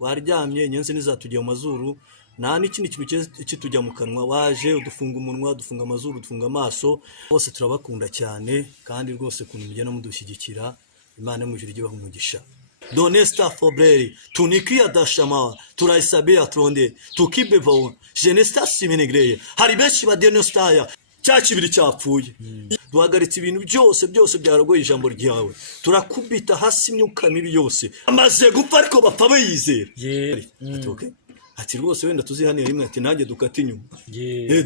waryamye nyenzi nizatujya mu mazuru nta n'ikindi kintu kitujya mu kanwa waje udufunga umunwa dufunga amazuru dufunga amaso bose turabakunda cyane kandi rwose kuntu mugenda mudushyigikira Imana mu ijuru igibaho umugisha Donesta Fobreri tunikia dashama turaisabia tronde tukibevo jenesta siminegre hari benshi badenostaya cyakibiri cyapfuye duhagaritse ibintu byose byaragoye ijambo ryawe turakubita hasi imyuka mibi yose amaze gupfa ariko bapfa bayizera ati rwose wenda tuzihanira rimwe ati nanjye dukata inyuma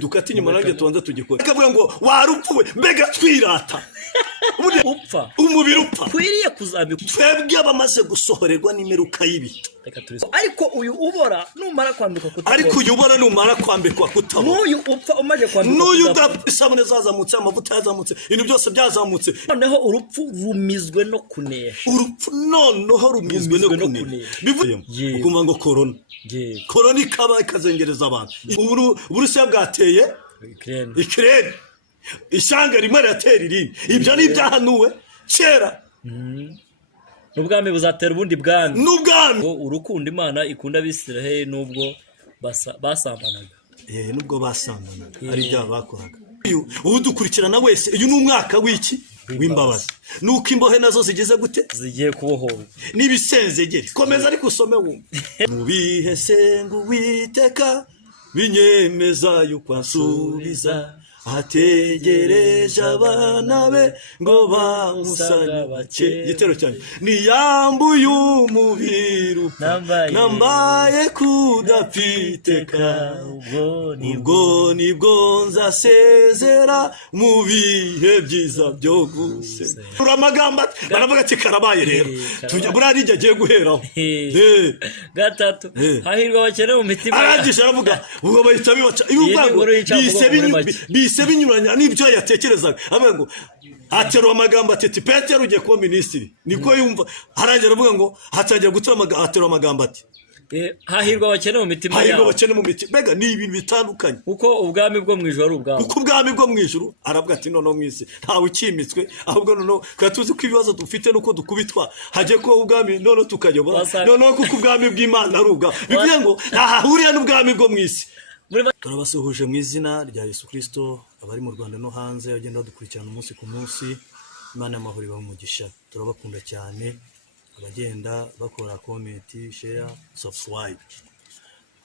dukata inyuma nanjye tubanza tugikora akavuga ngo warupfuwe mbega twirata upfa umubiri upfa kwiriye kuzambika twebwe abamaze gusohorerwa n'imeruka y'ibi ariko uyu ubora numara kwambikwa kutabona ariko uyu ubora numara kwambikwa kutabona n'uyu upfa umaje kwambikwa n'uyu udasabone zazamutse amavuta yazamutse ibintu byose byazamutse noneho urupfu rumizwe no kunesha urupfu noneho rumizwe no kunesha bivuye ukumva ngo korona ikaba ikazengereza abantu Uburusiya bwateye Ukraine ishyanga rimwe riratera irindi ibyo ni ibyahanuwe kera n'ubwami buzatera ubundi bwami n'ubwami urukundo Imana ikunda Abisiraheli nubwo basambanaga nubwo basambanaga ari bya bakoraga ubu dukurikirana wese uyu ni umwaka w'iki w'imbabazi nuko imbohe nazo zigize gute zigiye kubohora n'ibisenzegeri komeza ariko usome wumva mubihe sengu witeka binyemeza yuko ansubiza ategereje abana be ngo bamusanye bake igitero cyane niyambuye umubiri nambaye kudapfiteka ubwo nibwo nzasezera mu bihe byiza byo gusezera amagambo baravuga ati karabaye rero tujya buriya nijya agiye guheraho gatatu hahirwa abakene mu mitima arangije aravuga ubwo bahita bibaca ibivugo bise binyuranya n'ibyo yatekerezaga avuga ngo aterwa amagambo ati Petero ugiye kuba minisitiri niko yumva arangira aravuga ngo hatangira aterwa amagambo ati hahirwa abakene mu mitima yabo hahirwa abakene mu mitima mbega ni ibintu bitandukanye kuko ubwami bwo mu ijuru ari ubwabo kuko ubwami bwo mu ijuru aravuga ati noneho mu isi ntawe ukimitswe ahubwo noneho tuzi ko ibibazo dufite nuko dukubitwa hagiye kuba ubwami noneho tukayobora noneho kuko ubwami bw'Imana ari ubwabo bivuye ngo ntahahuriye n'ubwami bwo mu isi turabasuhuje mu izina rya Yesu Kristo abari mu Rwanda no hanze bagenda badukurikirana umunsi ku munsi Imana y'amahoro ibahe umugisha turabakunda cyane abagenda bakora comment share subscribe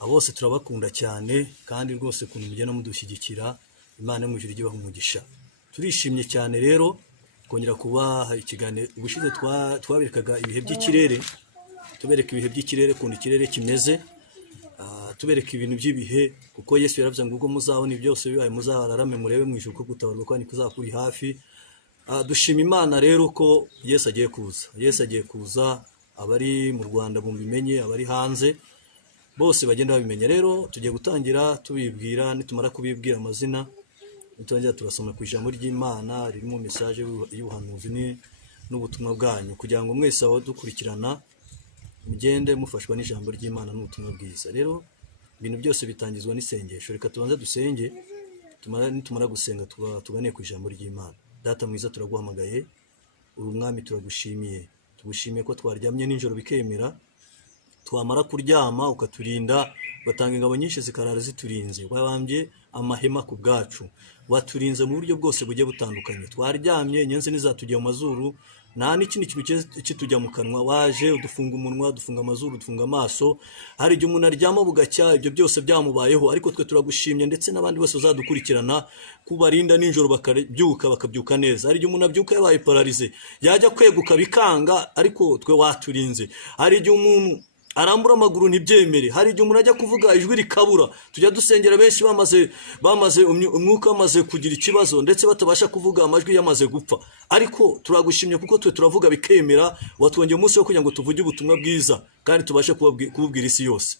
abose turabakunda cyane kandi rwose kuntu mugenda mudushyigikira Imana mu ijuru igibaho umugisha turishimye cyane rero kongera kuba ikiganiro ubushize twaberekaga ibihe by'ikirere tubereka ibihe by'ikirere kuntu ikirere kimeze tubereka ibintu by'ibihe kuko Yesu yaravuze ngo ubwo muzabona byose bibaye muzahararame murebe mu ijuru ko gutabarwa kandi kuzakuri hafi dushima Imana rero ko Yesu agiye kuza abari mu Rwanda bumbimenye abari hanze bose bagenda babimenya rero tugiye gutangira tubibwira nitumara kubibwira amazina nitangira turasoma ku ijambo ry'Imana ririmo message y'ubuhanuzi n'ubutumwa bwanyu kugira ngo mwese aho dukurikirana mugende mufashwa n'ijambo ry'Imana n'ubutumwa bwiza rero ibintu byose bitangizwa n'isengesho reka tubanze dusenge tumara gusenga tugane ku ijambo ry'Imana data mwiza turaguhamagaye uri umwami turagushimiye tugushimiye ko twaryamye nijoro bikemera twamara kuryama ukaturinda batanga ingabo nyinshi zikarara ziturinze wabambye amahema ku bwacu waturinze mu buryo bwose bugiye butandukanye twaryamye nyenzi nizatujya mu mazuru nta n'ikindi kintu kitujya mu kanwa waje udufunga umunwa dufunga amazuru dufunga amaso hari igihe umuntu aryama bugacya ibyo byose byamubayeho ariko twe turagushimye ndetse n'abandi bose bazadukurikirana kubarinda nijoro bakabyuka neza hari igihe umuntu abyuka yabaye paralize yajya kweguka bikanga ariko twe waturinze hari igihe umuntu arambura amaguru ntibyemere hari igihe umuntu ajya kuvuga ijwi rikabura tujya dusengera benshi bamaze umwuka wamaze kugira ikibazo ndetse batabasha kuvuga amajwi yamaze gupfa ariko turagushimye kuko twe turavuga bikemera watwongeye umunsi wo kugira ngo tuvuge ubutumwa bwiza kandi tubashe kububwira isi yose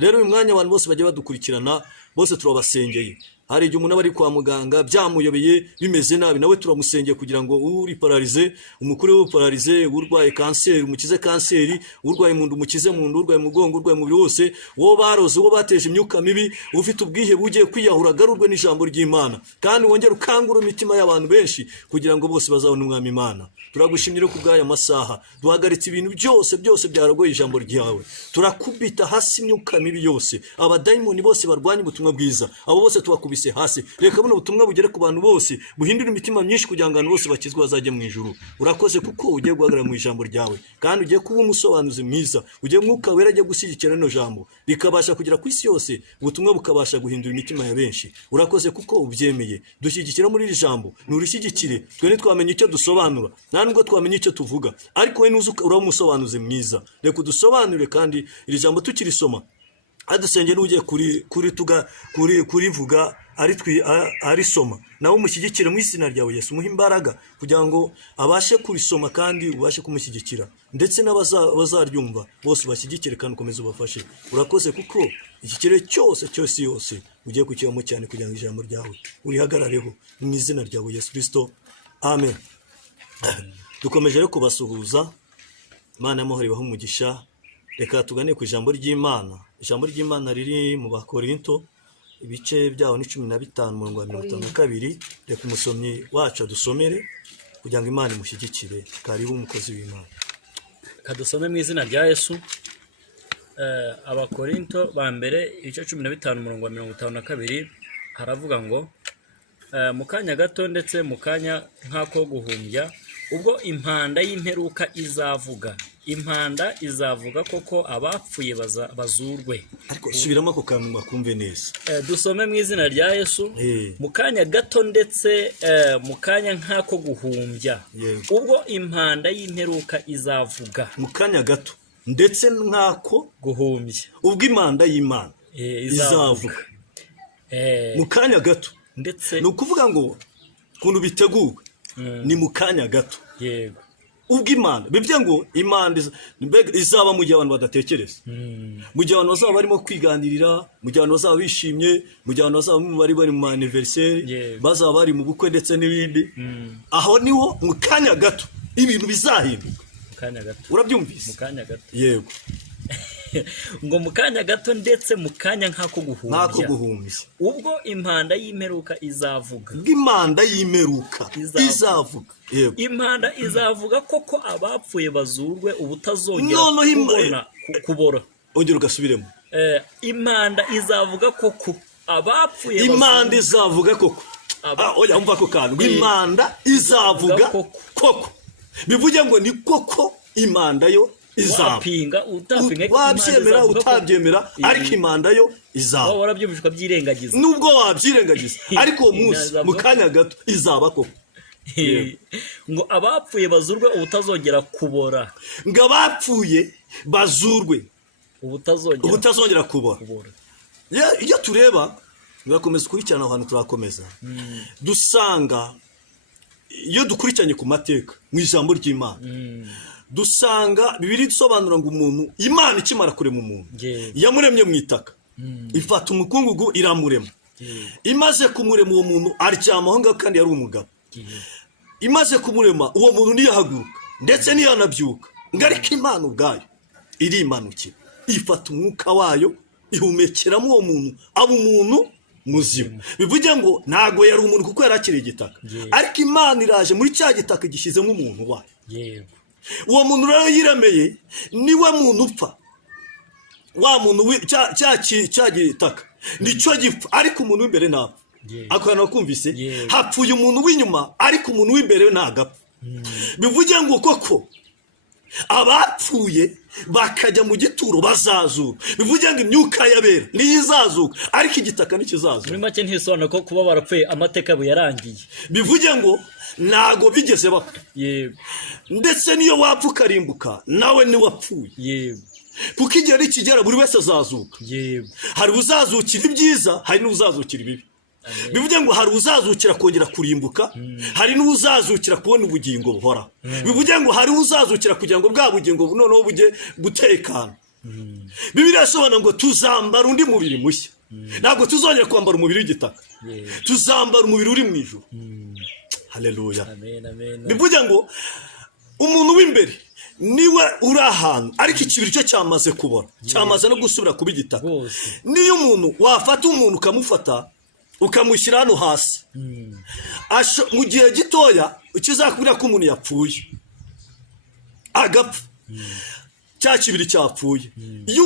rero uyu mwanya abantu bose bagiye badukurikirana bose turabasengeye hari igihe umuntu aba ari kwa muganga byamuyobeye bimeze nabi, nawe turamusengeye kugira ngo uri pararize umukuru we pararize, urwaye kanseri umukize kanseri, urwaye mu nda umukize mu nda, urwaye mugongo, urwaye mubiri wose, wo baroze, wo bateje imyuka mibi, ufite ubwihe bugiye kwiyahura, garurwe n'ijambo ry'Imana, kandi wongere ukangura imitima y'abantu benshi kugira ngo bose bazabone umwami Imana. Turagushimira ku bw'aya masaha, duhagaritse ibintu byose byaragoye ijambo ryawe, turakubita hasi imyuka mibi yose, abadayimoni bose barwanya ubutumwa bwiza, abo bose tubakubise hasi. Reka buno butumwa bugere ku bantu bose, buhindura imitima myinshi kugira ngo abantu bose bakizwe bazajye mu ijuru. Urakoze kuko ugiye guhagarara mu ijambo ryawe, kandi ugiye kuba umusobanuzi mwiza, ugiye Mwuka Wera ajya gushyigikira no jambo rikabasha kugera ku isi yose, ubutumwa bukabasha guhindura imitima ya benshi. Urakoze kuko ubyemeye, dushyigikira muri iri jambo, nurishyigikire. Twe ntitwamenye icyo dusobanura, nta nubwo twamenye icyo tuvuga, ariko we nuzi uri umusobanuzi mwiza. Reka udusobanure, kandi iri jambo tukirisoma adusenge n'ugiye kurivuga arisoma, nawe umushyigikire mu izina ryawe Yesu. Umuhe imbaraga kugira ngo abashe kurisoma kandi ubashe kumushyigikira, ndetse n'abazaryumva bose bashyigikire kandi ukomeze ubafashe. Urakoze kuko iki kirere cyose ugiye kukibamo cyane kugira ngo ijambo ryawe urihagarareho mu izina ryawe Yesu Kristo, amen. Dukomeje rero kubasuhuza. Imana y'amahoro ibahe umugisha. Reka tugane ku ijambo ry'Imana. Ijambo ry'Imana riri mu Bakorinto, ibice byaho ni 15:52. Reka umusomyi wacu adusomere kugira ngo Imana imushyigikire. Karibu umukozi w'Imana. Kadusome mu izina rya Yesu. Abakorinto ba mbere ibice 15:52 haravuga ngo mu kanya gato ndetse mu kanya nk'ako guhumbya, ubwo impanda y'imperuka izavuga. Impanda izavuga koko abapfuye bazurwe. Ariko subiramo ako kantu bakumve neza. Dusome mu izina rya Yesu. Mu kanya gato ndetse mu kanya nk'ako guhumbya, ubwo impanda y'imperuka izavuga. Mu kanya gato ndetse nk'ako guhumbya, ubwo impanda y'Imana izavuga. Mu kanya gato ndetse, ni ukuvuga ngo kuntu biteguwe ni mu kanya gato. Yego. Ubwo Imana bibye ngo Imana izaba mu gihe abantu badatekereza, mu gihe abantu bazaba barimo kwiganirira, mu gihe abantu bazaba bishimye, mu gihe abantu bazaba bari mu anniversaire, bazaba bari mu bukwe ndetse n'ibindi. Aho niho mu kanya gato ibintu bizahinduka. Mu kanya gato. Urabyumvise? Mu kanya gato. Yego. Ngo mu kanya gato ndetse mu kanya nk'ako guhumbya, ubwo impanda y'imperuka izavuga. Impanda y'imperuka izavuga. Yego. Impanda izavuga koko abapfuye bazurwe ubutazongera kubora. Ongera ugasubiremo. Impanda izavuga koko abapfuye bazurwe. Impanda izavuga koko. Oya umva ko kantu. Impanda izavuga koko. Bivuge ngo ni koko impanda yo izapinga, wabyemera utabyemera, ariko impanda yo izaba. Warabyumvishwa byirengagiza, nubwo wabyirengagiza, ariko uwo munsi mu kanya gato izaba koko. Ngo abapfuye bazurwe ubutazongera kubora. Ngo abapfuye bazurwe ubutazongera kubora. Iyo tureba ngakomeza ukurikirana ahantu turakomeza, dusanga iyo dukurikiranye ku mateka mu ijambo ry'Imana, dusanga Bibiliya isobanura ngo umuntu, Imana ikimara kurema umuntu yamuremye mu itaka, ifata umukungugu iramurema. Imaze kumurema uwo muntu aryama aho ngaho kandi yari umugabo. Imaze kumurema uwo muntu ntiyahaguruka ndetse ntiyanabyuka, ngo ariko Imana ubwayo irimanukira, ifata umwuka wayo ihumekeramo uwo muntu, aba umuntu muzima. Bivuge ngo ntago yari umuntu kuko yari akiri igitaka, ariko Imana iraje muri cya gitaka igishyizemo umuntu wayo. Yego. Uwo muntu rero yiremeye niwe muntu upfa. Wa muntu cya gitaka nicyo gipfa, ariko umuntu w'imbere ntapfa. Akwana kumvise, hapfuye umuntu w'inyuma, ariko umuntu w'imbere ntagapfa. Bivuge ngo koko abapfuye bakajya mu gituro bazazuka. Bivuge ngo imyuka yabera niyo izazuka, ariko igitaka ntikizazuka. Muri make ntisobanura ko kuba barapfuye amateka yabo yarangiye. Bivuge ngo ntago bigeze bapfa. Yego. Ndetse niyo wapfa ukarimbuka nawe ni wapfuye. Yego. Kuko igihe nikigera buri wese azazuka. Yego. Hari uzazukira ibyiza, hari n'uzazukira ibibi. Bivuge ngo hari uzazukira kongera kurimbuka, hari n'uzazukira kubona ubugingo buhora. Bivuge ngo hari uzazukira kugira ngo bwa bugingo noneho bujye gutekana. Bibiliya isobanura ngo tuzambara undi mubiri mushya. ntabwo tuzongera kwambara umubiri w'igitaka, tuzambara umubiri uri mu ijuru. Haleluya. bivuga ngo umuntu w'imbere niwe uri ahantu ariko ikibiri cyo cyamaze kubora, cyamaze no gusubira kuba igitaka. Niyo umuntu wafata umuntu ukamufata ukamushyira hano hasi, mu gihe gitoya ukizakubwira ko umuntu yapfuye agapfa, cya kibiri cyapfuye. Iyo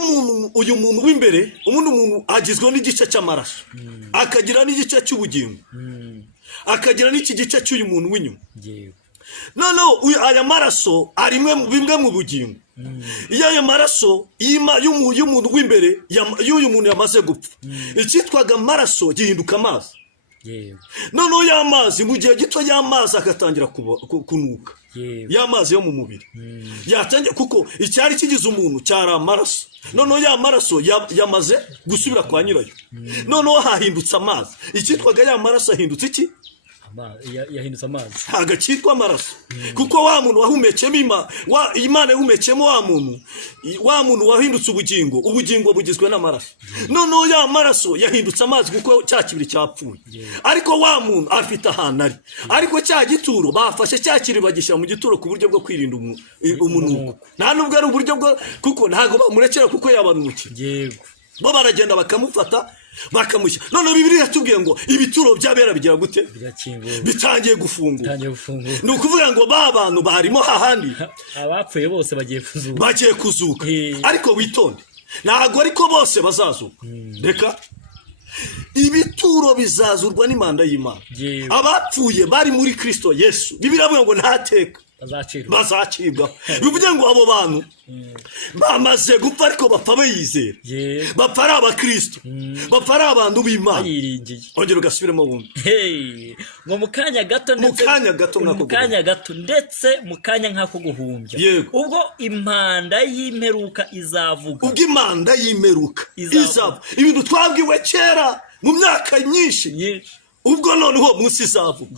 uyu muntu w'imbere, umuntu agizwe n'igice cy'amaraso, akagira n'igice cy'ubugingo, akagira n'iki gice cy'uyu muntu w'inyuma. Noneho aya maraso ari bimwe mu bugingo. Iyo ayo maraso y'umuntu w'imbere y'uyu muntu yamaze gupfa, icyitwaga amaraso gihinduka amazi. Noneho y'amazi mu gihe gito y'amazi agatangira kunuka, y'amazi yo mu mubiri yatangiye, kuko icyari kigize umuntu cyari amaraso. Noneho y'amaraso yamaze gusubira kwa nyirayo, noneho hahindutse amazi. Icyitwaga y'amaraso ahindutse iki? Yahindutse amazi. Agacitwa amaraso, kuko wa muntu wahumekemo Imana yahumekemo wa muntu wahindutse ubugingo. Ubugingo bugizwe n'amaraso. Noneho ya maraso yahindutse amazi kuko cya kibiri cyapfuye. Ariko wa muntu afite ahantu ari, ariko cya gituro bafashe cya kiri bagishyira mu gituro ku buryo bwo kwirinda umunuko. Nta nubwo ari uburyo bwo, kuko ntago bamurekera kuko yabanuki. Bo baragenda bakamufata bakamushyira. None Bibiliya yatubwiye ngo ibituro by'abera bigira gute? Bitangiye gufungura. Ni ukuvuga ngo ba bantu barimo hahandi abapfuye bose bagiye kuzuka. Ariko witonde, ntago ariko bose bazazuka. Reka ibituro bizazurwa n'imanda y'Imana. Abapfuye bari muri Kristo Yesu, Bibiliya ivuga ngo ntateka bazacibwa. Bivuga ngo abo bantu bamaze gupfa ariko bapfa bayizera, bapfa ari abakristo, bapfa ari abantu b'Imana. Ongera ugasubiremo wumva ngo mu kanya gato ndetse mu kanya nk'ako guhumbya, ubwo impanda y'imperuka izavuga. Ubwo impanda y'imperuka izavuga ibintu twabwiwe kera mu myaka myinshi, ubwo noneho munsi izavuga.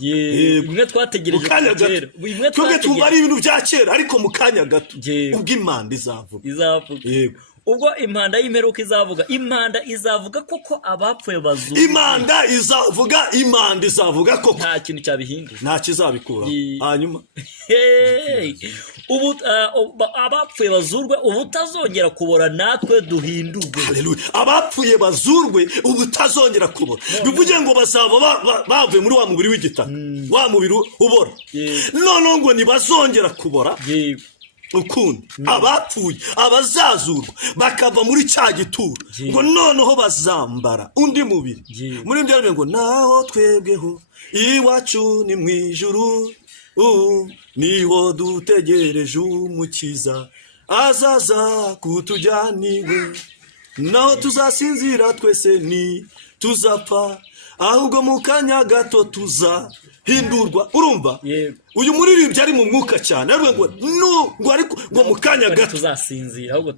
Bimwe twategereje kera, twebwe twumva ari ibintu bya kera, ariko mu kanya gato ubwo impanda izavuga. Ubwo impanda y'imperuka izavuga, impanda izavuga koko abapfuye bazuka. Impanda izavuga koko, nta kintu cyabihindura, nta kizabikura. Hanyuma ubu abapfuye bazurwe ubutazongera kubora, natwe duhindurwe. Haleluya. Abapfuye bazurwe ubutazongera kubora, bivuge ngo bazaba bavuye muri wa mubiri w'igitaka, wa mubiri ubora. Noneho ngo ntibazongera kubora ukundi. Abapfuye abazazurwa bakava muri cya gituro, ngo noneho bazambara undi mubiri. Muri ibyo ngo naho twebweho iwacu ni mu ijuru, niho dutegereje umukiza azaza kutujyana iwe. Naho tuzasinzira twese ni tuzapfa, ahubwo mu kanya gato tuzahindurwa. Urumva uyu muririmbyi ari mu mwuka cyane, ariko ngo ariko ngo mu kanya gato tuzasinzira, ahubwo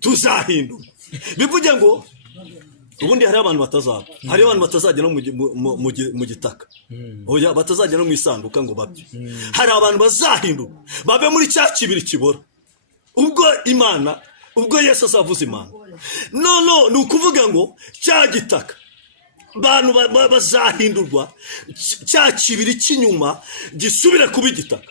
tuzahindurwa. Bivuge ngo ubundi hari abantu batazapfa, hari abantu batazajya no mu gitaka, oya batazajya no mu isanduka ngo bapfe. Hari abantu bazahindurwa babe muri cya kibiri kibora, ubwo Yesu azavuza Imana. No ni ukuvuga ngo cya gitaka abantu bazahindurwa, cya kibiri cy'inyuma gisubire kuba igitaka.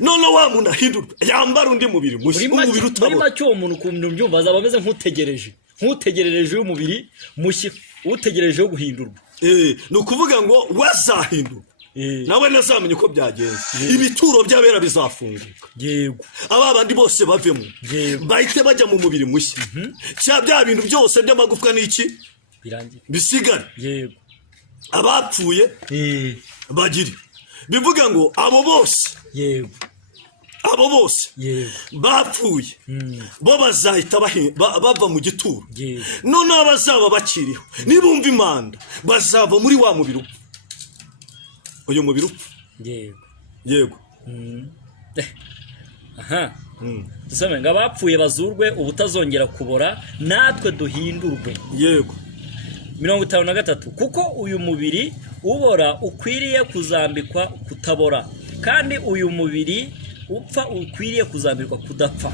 None wa muntu ahindurwa yambara undi mubiri mushya, umubiri utabona. Muri make uwo muntu ukuntu mbyumva azaba ameze nk'utegereje umubiri mushya, utegereje guhindurwa. Ni ukuvuga ngo wazahindurwa, nawe nazamenye uko byagenze. Ibituro by'abera bizafunguka, aba bandi bose bavemo, bahite bajya mu mubiri mushya. Bya bintu byose by'amagufwa n'iki bisigara, abapfuye bagiri. Bivuga ngo abo bose bapfuye bo bazahita bava mu gituro. None abazaba bakiriho nibumva impanda bazava muri wa mubiri upfa, uyu mubiri upfa. Yego. Dusome ngo abapfuye bazurwe ubutazongera kubora, natwe duhindurwe. Yego. 53 kuko uyu mubiri ubora ukwiriye kuzambikwa kutabora, kandi uyu mubiri upfa ukwiriye kuzambikwa kudapfa.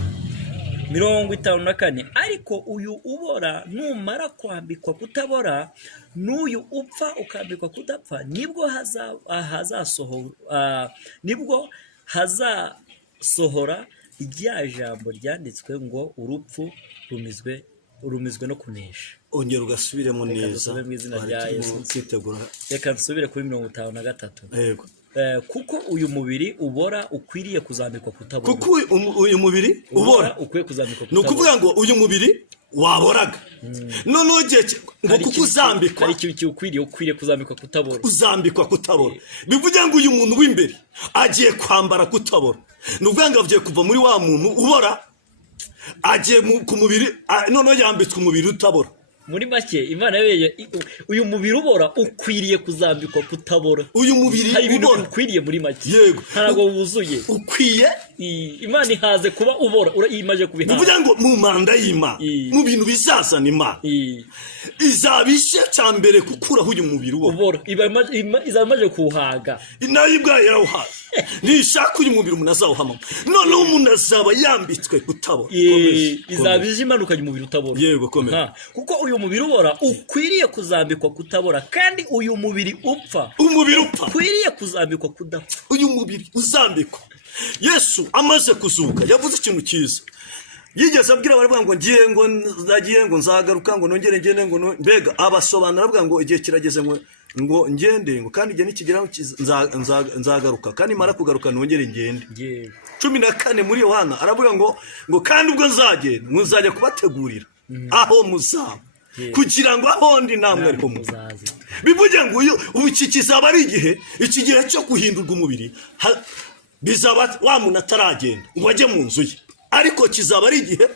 54. ariko uyu ubora numara kwambikwa kutabora, n'uyu upfa ukambikwa kudapfa, nibwo hazasohora rya jambo ryanditswe ngo urupfu rumizwe no kunesha. ongera ugasubiremo neza. Dusome mu izina rya Yesu. Kwitegura. Reka dusubire kuri 53. Yego. Kuko uyu mubiri ubora ukwiriye kuzambikwa kutabora. Kuko uyu mubiri ubora ukwiye kuzambikwa kutabora. Ni ukuvuga ngo uyu mubiri waboraga. Noneho ngo kuko uzambikwa. Hari ikintu ukwiriye kuzambikwa kutabora. Uzambikwa kutabora. Bivuga ngo uyu muntu w'imbere agiye kwambara kutabora. Ni ukuvuga ngo agiye kuva muri wa muntu ubora agiye ku mubiri, noneho yambitswe umubiri utabora. Muri make Imana yabeye uyu mubiri ubora ukwiriye kuzambikwa kutabora. Uyu mubiri hari ibintu ukwiriye muri make. Yego. Ntabwo wuzuye. Ukwiye. Imana ihaze kuba ubora, imaje kubihaza. Bivuga ngo mu manda y'Imana, mu bintu bizazana Imana, izabishe cyambere gukuraho uyu mubiri ubora. Izamaje kuhaga. Nayo ibwayo yarawuhaza. Nishaka uyu mubiri umuntu azawuhamamo. Noneho umuntu azaba yambitswe kutabora. Izabije imanukanye umubiri utabora. Yego, komera. Kuko uyu mubiri ubora ukwiriye kuzambikwa kutabora, kandi uyu mubiri upfa ukwiriye kuzambikwa kudapfa. Uyu mubiri uzambikwa. Yesu amaze kuzuka yavuze ikintu cyiza. Yigeze abwira baravuga ngo ngiye ngo nzagaruka ngo nongere ngende ngo mbega abasobanura bavuga ngo igihe kirageze ngo ngende ngo kandi igihe nikigera nzagaruka kandi mara kugaruka nongere ngende. 14 muri Yohana aravuga ngo kandi ubwo nzajya kubategurira aho muzaba, kugira ngo aho ndi namwe ariko muzaze. Bivuge ngo iki kizaba ari iki gihe cyo guhindurwa umubiri. Bizaba wa muntu ataragenda ngo ajye mu nzu ye, ariko kizaba ari igihe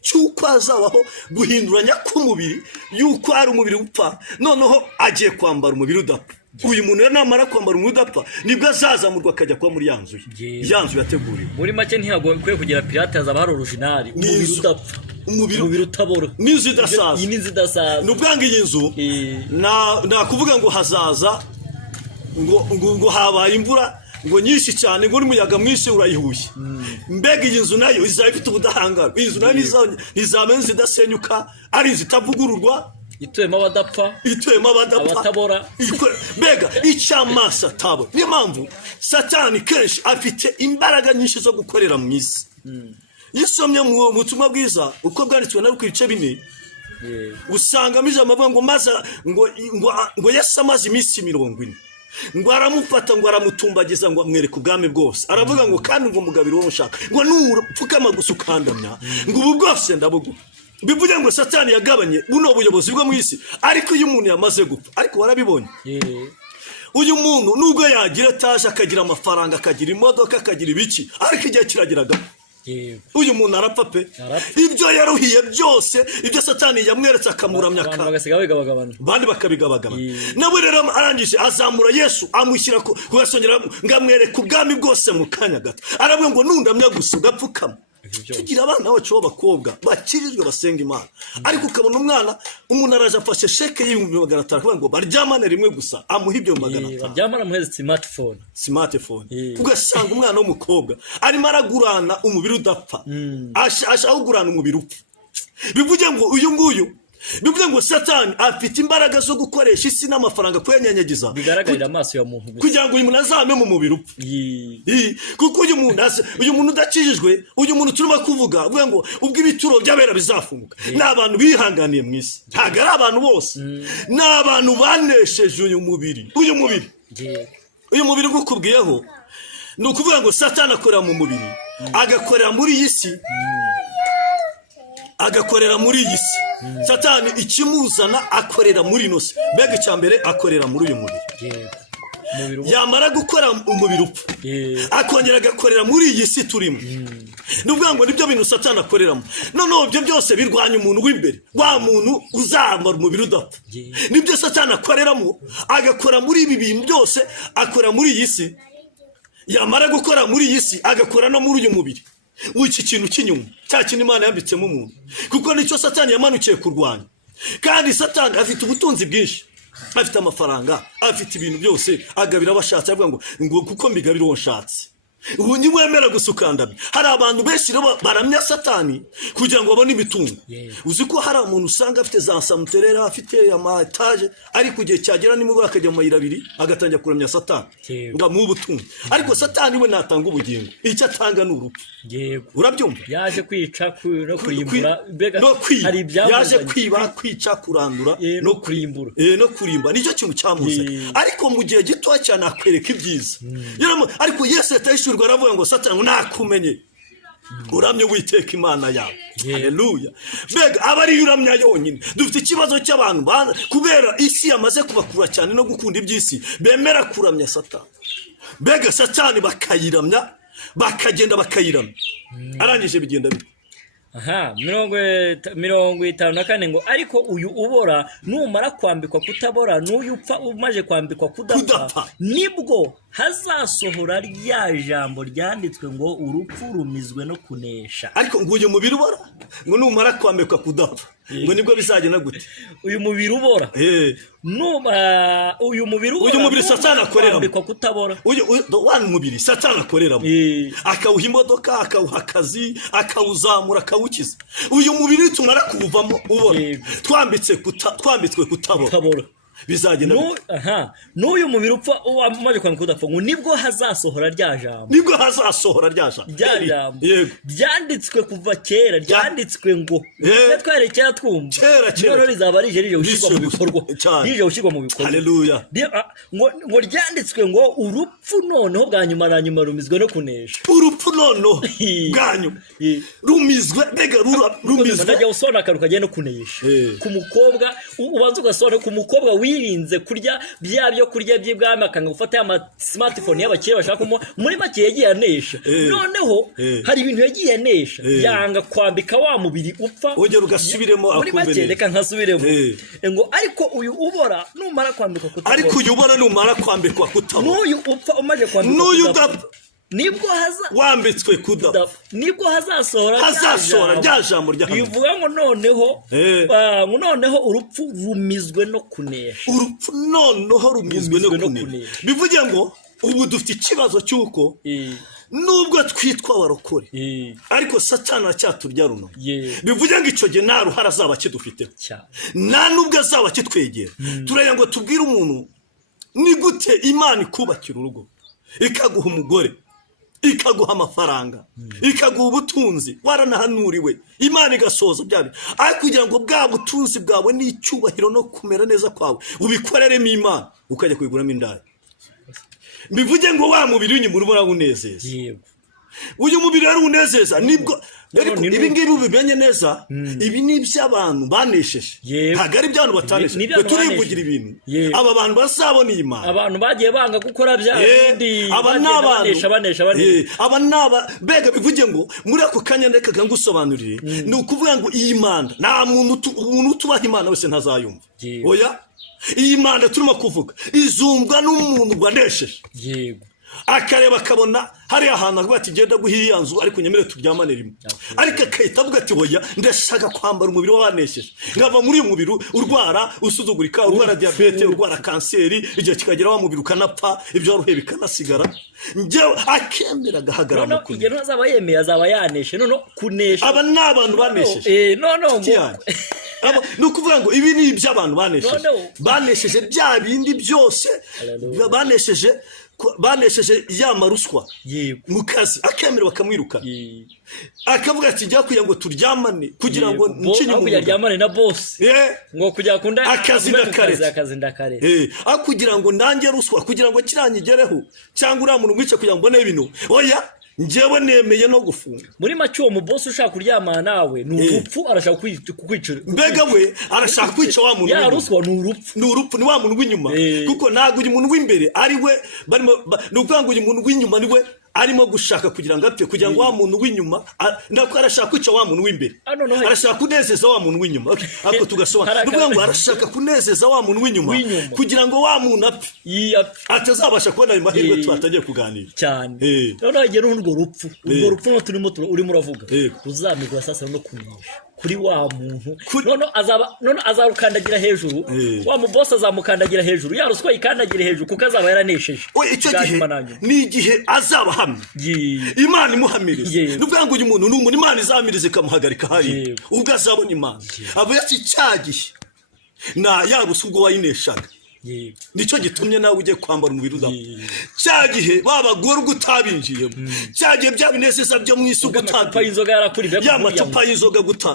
cy'uko azabaho guhinduranya k'umubiri, y'uko ari umubiri upfa noneho agiye kwambara umubiri udapfa. Uyu muntu rero namara kwambara umubiri udapfa nibwo azazamurwa akajya kuba muri ya nzu yateguriwe. Muri make ntihagoye kugira pirate, hazaba hari originali umubiri udapfa, umubiri utabora, n'inzu idasaza. Iyi ni inzu idasaza. Ni ubwange iyi nzu nakuvuga ngo hazaza ngo habaye imvura ngo nyinshi cyane ngo n'umuyaga mwinshi urayihushye. Mbega iyi nzu nayo izaba ifite ubudahangarwa. Iyi nzu nayo ntizamenze idasenyuka, ari inzu itavugururwa, ituyemo abadapfa, abatabora. Mbega icy'amaso atabona. Niyo mpamvu Satani kenshi afite imbaraga nyinshi zo gukorera mu isi. Yisomye mu butumwa bwiza uko bwanditswe na Luka 4, usangamo ijambo avuga ngo Yesu amaze iminsi 40 ngo aramufata ngo aramutumbagiza ngo amwereke ubwami bwose. Aravuga ngo kandi ngo mugabire uwo ushaka ngo nupfukama gusa ukandamya ngo ubu bwose ndabuguha. Bivuge ngo Satani yagabanye buno buyobozi bwo mu isi, ariko iyo umuntu yamaze gupfa, ariko warabibonye uyu muntu nubwo yagira etaje akagira amafaranga akagira imodoka akagira ibiki, ariko igihe kirageraga uyu muntu arapfa pe. Ibyo yaruhiye byose, ibyo Satani yamweretse akamuramya bandi bakabigabagabana. Nawe rero arangije azamura Yesu amushyira ku gasongera ngo amwereke ubwami bwose mu kanya gato. Aravuga ngo nundamya gusa ugapfukama. Tugira abana bacu b'abakobwa bakirijwe basenga Imana, ariko ukabona umuntu araje afashe sheke y'500 akavuga ngo baryamane rimwe gusa amuha ibyo 500. Baryamana muheze smartphone. Ugasanga umwana w'umukobwa arimo aragurana umubiri udapfa, ashaka kugurana umubiri upfa. Bivuge ngo uyu nguyu, bivuze ngo Satani afite imbaraga zo gukoresha isi n'amafaranga kuyanyanyagiza bigaragarira amaso ya muntu kugira ngo uyu muntu azame mu mubiri upfa. Kuko uyu muntu udakijijwe, uyu muntu turimo kuvuga uvuga ngo ubwo ibituro by'abera bizafunguka, n'abantu bihanganiye mu isi, ntago ari abantu bose, n'abantu banesheje uyu mubiri. Uyu mubiri gukubwiyeho ni ukuvuga ngo Satani akorera mu mubiri, agakorera muri iyi si, agakorera muri iyi si. Satani ikimuzana akorera muri ino si. Mbega icyambere akorera muri uyu mubiri. Yamara gukora umubiri upfa, akongera agakorera muri iyi si turimo. Nuvuga ngo nibyo bintu Satani akoreramo. Noneho ibyo byose birwanya umuntu w'imbere, wa muntu uzambara umubiri udapfa. Nibyo Satani akoreramo, agakora muri ibi bintu byose, akora muri iyi si. Yamara gukora muri iyi si agakora no muri uyu mubiri. Iki kintu cy'inyuma cya kintu Imana yambitsemo umuntu, kuko nicyo Satani yamanukiye kurwanya. Kandi Satani afite ubutunzi bwinshi, afite amafaranga, afite ibintu byose, agabira abashatse. Avuga ngo kuko mbigabira uwo nshatse. ubu ntiwemera gusa ukandamya. Hari abantu benshi rero baramya satani kugira ngo babone imitungo. Uzi ko hari umuntu usanga afite za samuterera, afite amataje, ari ku gihe cyagera nimugoroba akajya mu mayira abiri agatangira kuramya satani ngo amuhe ubutunzi. Ariko satani we natanga ubugingo, icyo atanga ni urupfu. Urabyumva? Yaje kwica no kurimbura, yaje kwiba, kwica, kurandura no kurimbura. No kurimba nicyo kintu cyamuze. Ariko mu gihe gito cyane akwereka ibyiza. Ariko Yesu yatahishurwa aravuga ngo satani nakumenye uramye witeka Imana yawe. Haleluya. Mbega abari uramya yonyine. Dufite ikibazo cy'abantu kubera isi yamaze kubakura cyane no gukunda iby'isi, bemera kuramya satani. Mbega satani bakayiramya, bakagenda bakayiramya. Arangije bigenda bite? 54 ngo ariko uyu ubora numara kwambikwa kutabora, n'uyu upfa umaje kwambikwa kudapfa, nibwo hazasohora rya jambo ryanditswe ngo urupfu rumizwe no kunesha. Ariko ngo uyu mubiri ubora ngo numara kwambikwa kudapfa, ngo nibwo bizagenda gute? Uyu mubiri ubora uyu mubiri satani akoreramo, kwambikwa kutabora. Wa mubiri satani akoreramo, akawuha imodoka, akawuha akazi, akawuzamura, akawukiza. Uyu mubiri tumara kuwuvamo ubora, twambitswe kutabora, bizagenda n'uyu mubiri upfa umaze kwambikwa kudapfa, ngo nibwo hazasohora rya jambo. Ryanditswe kuva kera, ryanditswe ngo twerekera twumva none rizaba rije ushyirwa mu bikorwa. Haleluya. Ngo ryanditswe ngo urupfu noneho bwa nyuma na nyuma rumizwe no kunesha. Urupfu noneho bwa nyuma rumizwe, ndajya usona akaru kagenda no kunesha. Ku mukobwa ubanza ugasona ku mukobwa wirinze kurya byo kurya by'ibwami, akanga gufata ama smartphone y'abakire bashaka muri make yagiye anesha. Noneho hari ibintu yagiye anesha, yanga kwambika wa mubiri upfa. Ongera ugasubiremo muri make reka nkasubiremo ngo ariko uyu ubora numara kwambikwa kutabora, n'uyu upfa umaje kwambikwa kutabora, nibwo wambitswe kudapfa, nibwo hazasohora rya jambo rya hamwe. Bivuga ngo noneho urupfu rumizwe no kunesha. Urupfu noneho rumizwe no kunesha. Bivuge ngo ubu dufite ikibazo cy'uko nubwo twitwa abarokore, ariko satani acyaturya runo. Bivuge ngo icyo gihe nta ruhara azaba kidufite, nta nubwo azaba kitwegera. Turaya ngo tubwire umuntu ni gute Imana ikubakira urugo, ikaguha umugore, ikaguha amafaranga, ikaguha ubutunzi, waranahanuriwe, Imana igasoza byabi, ariko kugira ngo bwa butunzi bwawe n'icyubahiro no kumera neza kwawe ubikoreremo Imana, ukajya kwiguramo indaya. Bivuge ngo wa mubiri w'inyuma urimo urawunezeza. Uyu mubiri ari unezeza, nibwo ibi ngibi ubimenye neza. Ibi ni iby'abantu banesheje, ntabwo ari iby'abantu batanesheje. Turivugira ibintu aba bantu bazabona iyi Mana, abantu bagiye banga gukora bya bindi, aba naba mbega. Bivuge ngo muri ako kanya ndeka ngusobanurire, ni ukuvuga ngo iyi Mana nta muntu utubaha Imana wese ntazayumva. Oya, iyi Mana turimo kuvuga izumvwa n'umuntu wanesheje. Akareba akabona hari ahantu avuga ati genda guhiriya nzu ariko nyemere turyamane rimwe, ariko akahita avuga ati hoya ndashaka kwambara umubiri wanesheje, ngava muri uyu mubiri urwara, usuzugurika, urwara diabete, urwara kanseri, igihe kikagera wa mubiri ukanapfa, ibyo waruhe bikanasigara. Njyewe akemera agahagarara mu kunesha. Igihe azaba yemeye azaba yaneshe. None kunesha aba ni abantu banesheje. Ni ukuvuga ngo ibi ni iby'abantu banesheje bya bindi byose banesheje ya maruswa mu kazi, akemera bakamwirukana, akavuga ati jya kugira ngo turyamane kugira ngo ncinye mu kuryamane na boss, ngo kujya kunda akazi ndakare, kugira ngo ndange ruswa, kugira ngo kiranyigereho, cyangwa uriya muntu mwice kugira ngo mbone ibintu. Oya, njyewe nemeye no gufunga. Muri make uwo mubosi ushaka kuryamana nawe ni urupfu, arashaka kukwicira. Mbega we arashaka kwica wa muntu. Ya ruswa ni urupfu, ni wa muntu w'inyuma, kuko ntabwo uyu muntu w'imbere ari we barimo. Ni ukuvuga ngo uyu muntu w'inyuma ni we arimo gushaka kugira ngo apfe, kugira ngo wa muntu w'inyuma ndako arashaka kwica wa muntu w'imbere, arashaka kunezeza wa muntu w'inyuma. Ariko tugasobanura, ni ukuvuga ngo arashaka kunezeza wa muntu w'inyuma kugira ngo wa muntu apfe, atazabasha kubona ayo mahirwe twatagiye kuganira cyane. Noneho igihe n'urwo rupfu no turimo urimo uravuga ruzamigwa sasa no kunesha. kuri wa muntu none azarukandagira hejuru wa mubosi azamukandagira hejuru ya ruswa yikandagira hejuru kuko azaba yaranesheje icyo gihe ni igihe azaba hamwe Imana imuhamiriza nuvuga ngo uyu muntu n'umuntu Imana izamiriza ikamuhagarika hari ubwo azabona Imana abo yacicagiye na yaruswa ubwo wayineshaga nicyo gitumye nawe ugiye kwambara umubiri udapfa cya gihe babagore ubwo utabinjiyemo cya gihe bya binezeza byo mu isi amacupa y'inzoga yarakuriye y'amacupa y'inzoga guta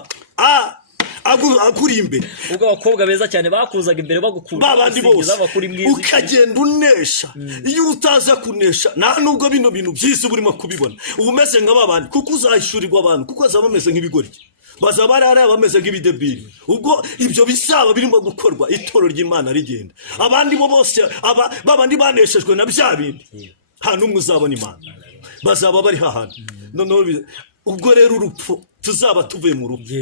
aguri imbere ubwo abakobwa beza cyane bakuzaga imbere bagukura babandi bose ukagenda unesha iyo utaza kunesha nta nubwo bino bintu byisi burimo kubibona uba umeze nk'ababandi kuko uzahishurirwa abantu kuko azaba ameze nk'ibigori bazaba ari bameze nk'ibidebiri ubwo ibyo bisaba birimo gukorwa itoro ry'Imana rigenda abandi bo bose babandi baneshejwe na bya bindi nta n'umwe uzabona Imana bazaba bari hahandi none ubwo rero urupfu tuzaba tuvuye mu rupfu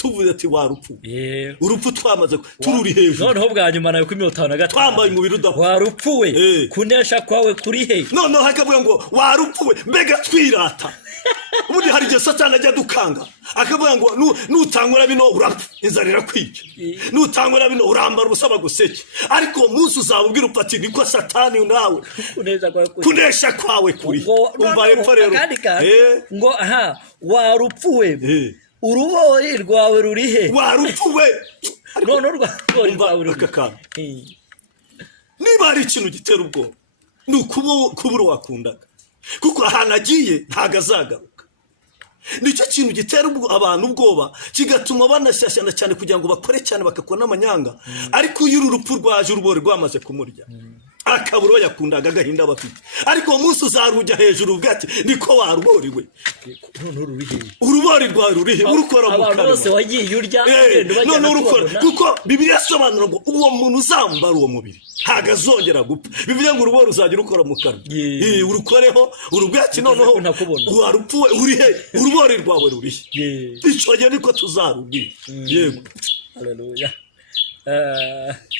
tuvuze ati wa rupfu urupfu twamaze tururi hejuru noneho bwa nyuma nayo kuri 55 twambaye umubiri udapfa wa rupfu we kunesha kwawe kuri he noneho hakavuga ngo wa rupfu we mbega twirata ubundi hari igihe Satani ajya dukanga akavuga ngo nutangura bino urapfa inzara irakwica nutangura bino urambara ubusaba guseke ariko umunsi uzabubwira upati niko Satani nawe kunesha kwawe kuri umva rero ngo aha wa rupfu we urubori rwawe ruri he wa rupfu we none urwari rwawe ruri niba ari ikintu gitera ubwoba ni ukubura wakundaga kuko ahantu agiye ntago azagaruka nicyo kintu gitera abantu ubwoba kigatuma banashyashyana cyane kugira ngo bakore cyane bakakora n'amanyanga ariko iyo urupfu rwaje urubori rwamaze kumurya akaburo yakundaga agahinda bafite ariko umunsi uzarujya hejuru ubwati niko waruboriwe urubori rwawe rurihe urukora mu kanwa abantu bose wagiye urya none urukora kuko Bibiliya yasobanura ngo uwo muntu uzambara uwo mubiri ntago azongera gupfa bivuye ngo urubori uzajya urukora mu kanwa urukoreho urubwati noneho warupfuwe urihe urubori rwawe rurihe icyo gihe niko tuzarubwira yego haleluya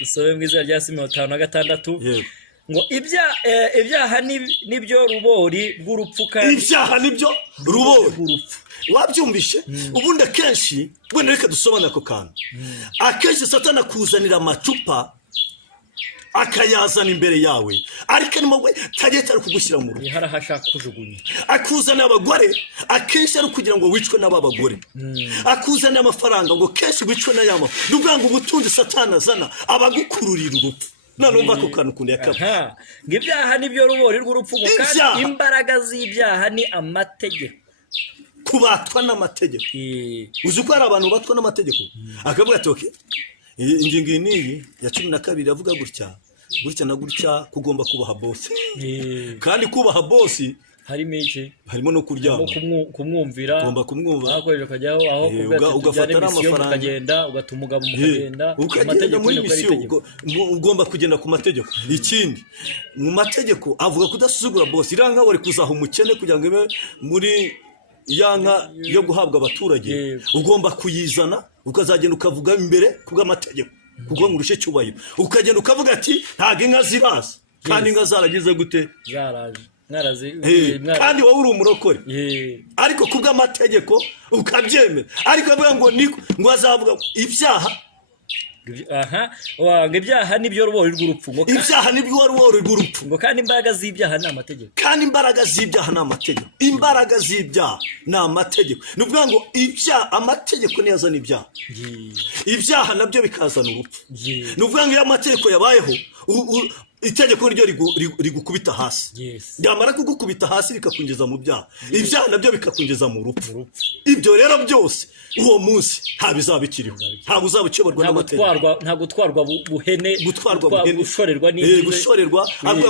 dusobe mu izina rya Simeo 5:6 ngo ibyaha nibyo rubori rw'urupfu kandi ibyaha nibyo rubori wabyumvishe ubundi akenshi wenda reka dusobana ako kantu akenshi Satani akuzanira amacupa akayazana imbere yawe ariko arimo we tageta kugushyira mu rugo harahashaka kujugunya akuzana abagore akenshi ari kugira ngo wicwe n'abagore akuzana amafaranga ngo kenshi wicwe na yama nuvuga ngo ubutunzi Satani azana abagukururira urupfu nanumva ko kantu kundi yakaba ngibyaha nibyo rubori rw'urupfu kandi imbaraga z'ibyaha ni amategeko kubatwa n'amategeko uzi ko hari abantu batwa n'amategeko akavuga ati okay ingingo iyi ya 12 avuga gutya na gutya kugomba kubaha boss kandi kubaha boss harimo no kuryama kumwumvira ugomba kumwumva akoresha kajyaho aho ugafatara amafaranga ukagenda ugatuma umugabo mukagenda amategeko muri misiyo ugomba kugenda ku mategeko ikindi mu mategeko avuga kudasuzugura boss iranka wari kuzaha umukene kugira ngo ibe muri yanka yo guhabwa abaturage ugomba kuyizana ukazagenda ukavuga imbere kubw'amategeko kuko ngurushe cyubahiro ukagenda ukavuga ati ntago inka ziraza kandi inka zaragize gute zaraje kandi wowe uri umurokore ariko kubw'amategeko ukabyemera ariko avuga ngo azavuga ibyaha wanga ibyaha nibyo rubori rw'urupfu ibyaha nibyo rubori rw'urupfu ngo kandi imbaraga z'ibyaha ni amategeko kandi imbaraga z'ibyaha ni amategeko imbaraga z'ibyaha ni amategeko nuvuga ngo amategeko niyo azana ibyaha ibyaha nabyo bikazana urupfu nuvuga ngo iyo amategeko yabayeho itegeko ryo rigukubita hasi ryamara kugukubita hasi rikakungeza mu byaha ibyaha nabyo bikakungeza mu rupfu ibyo rero byose uwo munsi ntabizaba bikiriho ntabwo uzaba ukiyoborwa n'amategeko nta gutwarwa buhene gushorerwa gushorerwa avuga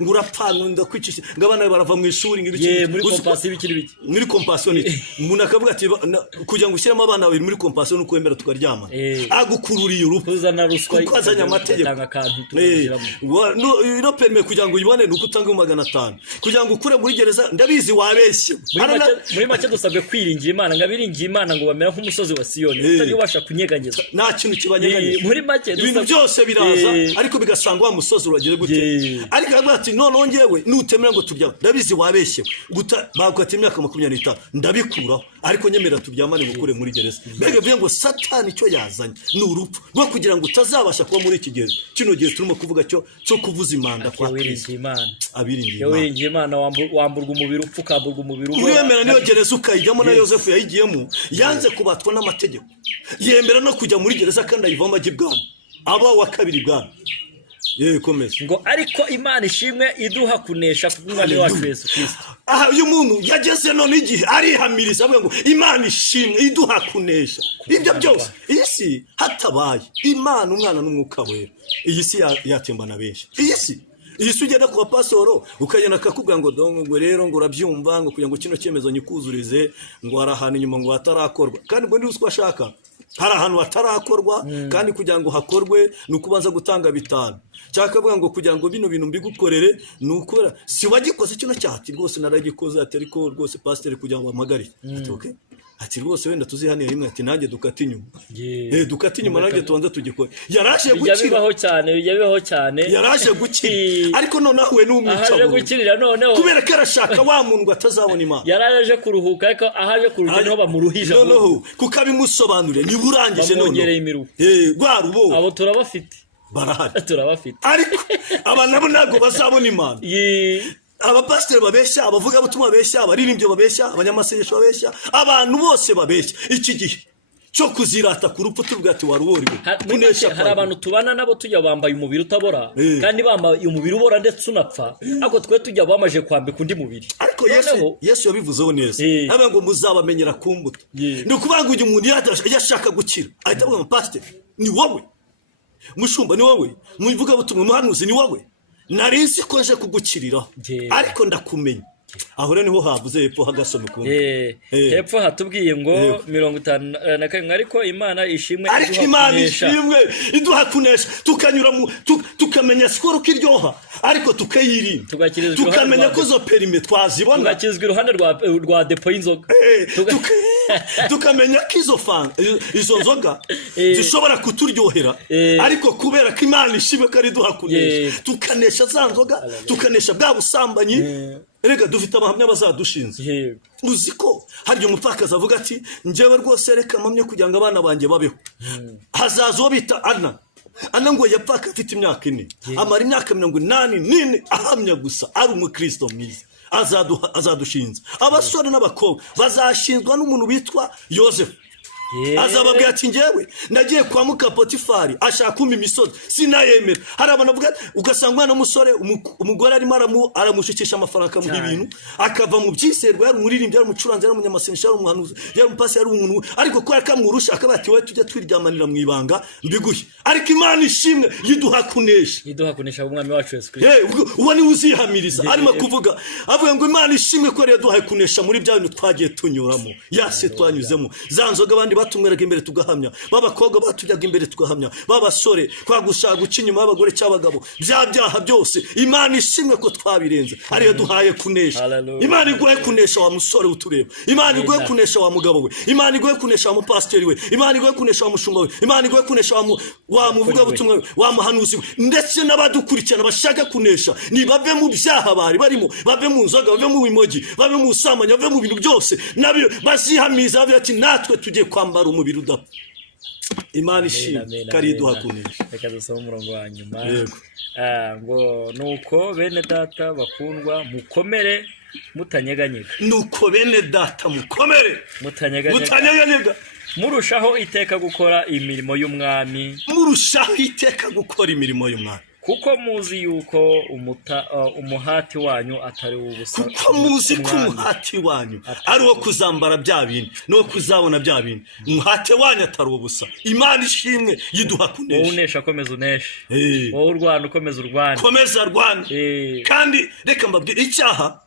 ngo urapfana ndakwicisha ngo abana barava mu ishuri muri kompasiyo umuntu akavuga ati kugira ngo ushyiremo abana babiri muri kompasiyo nuko wemera tukaryamana agukururiye urupfu kuko azanye amategeko ino perime kugira ngo uyibone nuko utanga 500 kugira ngo ukure muri gereza ndabizi wabeshye muri make dusabwe kwiringira Imana ngabiringiye Imana ngo bamera nk'umusozi wa Siyoni utari ubasha kunyeganyeza nta kintu kibanyeganyeza muri make ibintu byose biraza ariko bigasanga wa musozi uragiye gute ariko avuga ati none ngewe nutemera ngo turya ndabizi wabeshye bagukata imyaka 25 ndabikuraho ariko nyemera turyamane gukure muri gereza. Mbega bivuye ngo Satani icyo yazanye ni urupfu rwo kugira ngo utazabasha kuba muri iki gihe kino gihe turimo kuvuga cyo kuvuza imanda kwa Kristo. Wiringiye Imana wamburwa umubiri upfa ukamburwa umubiri ubora. Uremera niyo gereza ukayijyamo na Yosefu yayigiyemo yanze kubatwa n'amategeko, yemera no kujya muri gereza kandi ayivamo ajya ibwami aba wa kabiri bwami. Komeza ngo ariko Imana ishimwe iduha kunesha kubw'Umwami wacu Yesu Kristo. Aha uyu muntu yageze none igihe arihamiriza avuga ngo Imana ishimwe iduha kunesha ibyo byose. Iyi si hatabaye Imana Umwana n'Umwuka Wera, iyi si yatembana benshi. Iyi si ugenda ku bapasoro ukagenda akakubwira ngo ngo rero ngo urabyumva ngo kugira ngo kino cyemezo nyikuzurize ngo arahana inyuma ngo hatarakorwa, kandi ngo ndi uko ashaka hari ahantu hatarakorwa kandi kugira ngo hakorwe ni ukubanza gutanga 5 cyaka avuga ngo kugira ngo bino bintu mbigukorere ni ukora si wagikoze kino cyati rwose naragikoze ati ariko rwose pastor kugira ngo bamagare ati okay ati rwose wenda tuzihanira rimwe ati nanjye dukata inyuma dukata inyuma nanjye tubanza tugikora. Yarashe bibaho cyane yarashe gukira ariko noneho we n'umwica ahaje gukirira noneho kubera ko arashaka wa muntu atazabona Imana. Yaraje kuruhuka ariko ahaje kuruhuka niho bamuruhije noneho kuko abimusobanurire ni burangije noneho rwarubo abo turabafite barahari turabafite ariko aba nabo ntago bazabona Imana. Abapasiteri babeshya, abavuga butumwa babeshya, abaririmbyi babeshya, abanyamasengesho babeshya, abantu bose babeshya. Iki gihe cyo kuzirata ku rupfu tubwati waruboriwe kunesha. Hari abantu tubana nabo tujya bambaye umubiri utabora kandi bambaye umubiri ubora ndetse unapfa, ariko twe tujya bamaje kwambika undi mubiri. Ariko Yesu yabivuzeho neza avuga ngo muzabamenyera ku mbuto. Ni ukuvuga ngo uyu muntu yashaka gukira ahita avuga ngo pasiteri ni wowe, mushumba ni wowe, muvuga butumwa muhanuzi ni wowe, narinzi ko nje kugukirira ariko ndakumenya. Aho rero niho havuze hepfo hagasome ku hepfo hatubwiye ngo 57 ariko Imana ishimwe iduha kunesha tukanyura tukamenya skoro kiryoha ariko tukayirinda tukamenya ko zo perime twazibona tugakizwa iruhande rwa depo y'inzoga tukamenya ko izo nzoga zishobora kuturyohera ariko kubera ko Imana ishimwe ko ari duha kunesha tukanesha za nzoga tukanesha bwa busambanyi. Erega dufite abahamya bazadushinze. Uziko hari umupfakazi avuga ati njyewe rwose reka mpamye kugira ngo abana banjye babeho. Hazazo bita Ana ngo yapfaka afite imyaka 4 amara imyaka 84 ahamya gusa ari umukristo mwiza azadushinze. Abasore n'abakobwa bazashinzwa n'umuntu bitwa Yosefu. Azababwira ati njyewe nagiye kwa muka Potifari ashaka kumpa imisozi sinayemera. Hari abantu bavuga ugasanga umwana w'umusore umugore arimo aramushikisha amafaranga mu ibintu akava mu byiserwa yari umuririmbyi yari umucuranzi yari umunyamasengesho yari umuhanuzi yari umupasi yari umuntu ariko ko akamurusha akabati we tujya twiryamanira mu ibanga mbiguhe. Ariko Imana ishimwe yiduha kunesha umwami wacu Yesu Kristo. Uwo ni uzihamiriza arimo kuvuga avuga ngo Imana ishimwe ko yari yaduhaye kunesha muri bya bintu twagiye tunyuramo yase twanyuzemo zanzoga abandi batumweraga imbere tugahamya, babakobwa batujyaga imbere tugahamya, babasore kwagushaka guca inyuma y'abagore cy'abagabo bya byaha byose. Imana ishimwe ko twabirenze ariyo duhaye kunesha. Imana iguhe kunesha wa musore utureba, Imana iguhe kunesha wa mugabo we, Imana iguhe kunesha wa mupasiteri we, Imana iguhe kunesha wa mushumba we, Imana iguhe kunesha wa muvuga butumwa we, wa muhanuzi we, ndetse n'abadukurikirana bashaka kunesha ni bave mu byaha bari barimo, bave mu nzoga, bave mu bimogi, bave mu samanya, bave mu bintu byose nabyo bazihamiza ati natwe tugiye kwambara umubiri udapfa. Imana ishimwe kari duhakunisha. Reka dusome umurongo wa nyuma ngo nuko bene data bakundwa mukomere mutanyeganyega. Nuko bene data mukomere mutanyeganyega murushaho iteka gukora imirimo y'umwami. Murushaho iteka gukora imirimo y'umwami kuko muzi yuko umuhati wanyu atari ubusa. Kuko muzi ko umuhati wanyu ari wo kuzambara bya bintu no kuzabona bya bintu. Umuhati wanyu atari ubusa. Imana ishimwe yiduha kunesha. Wowe unesha komeza unesha, wowe urwana ukomeza urwane, komeza rwana. Kandi reka mbabwire icyaha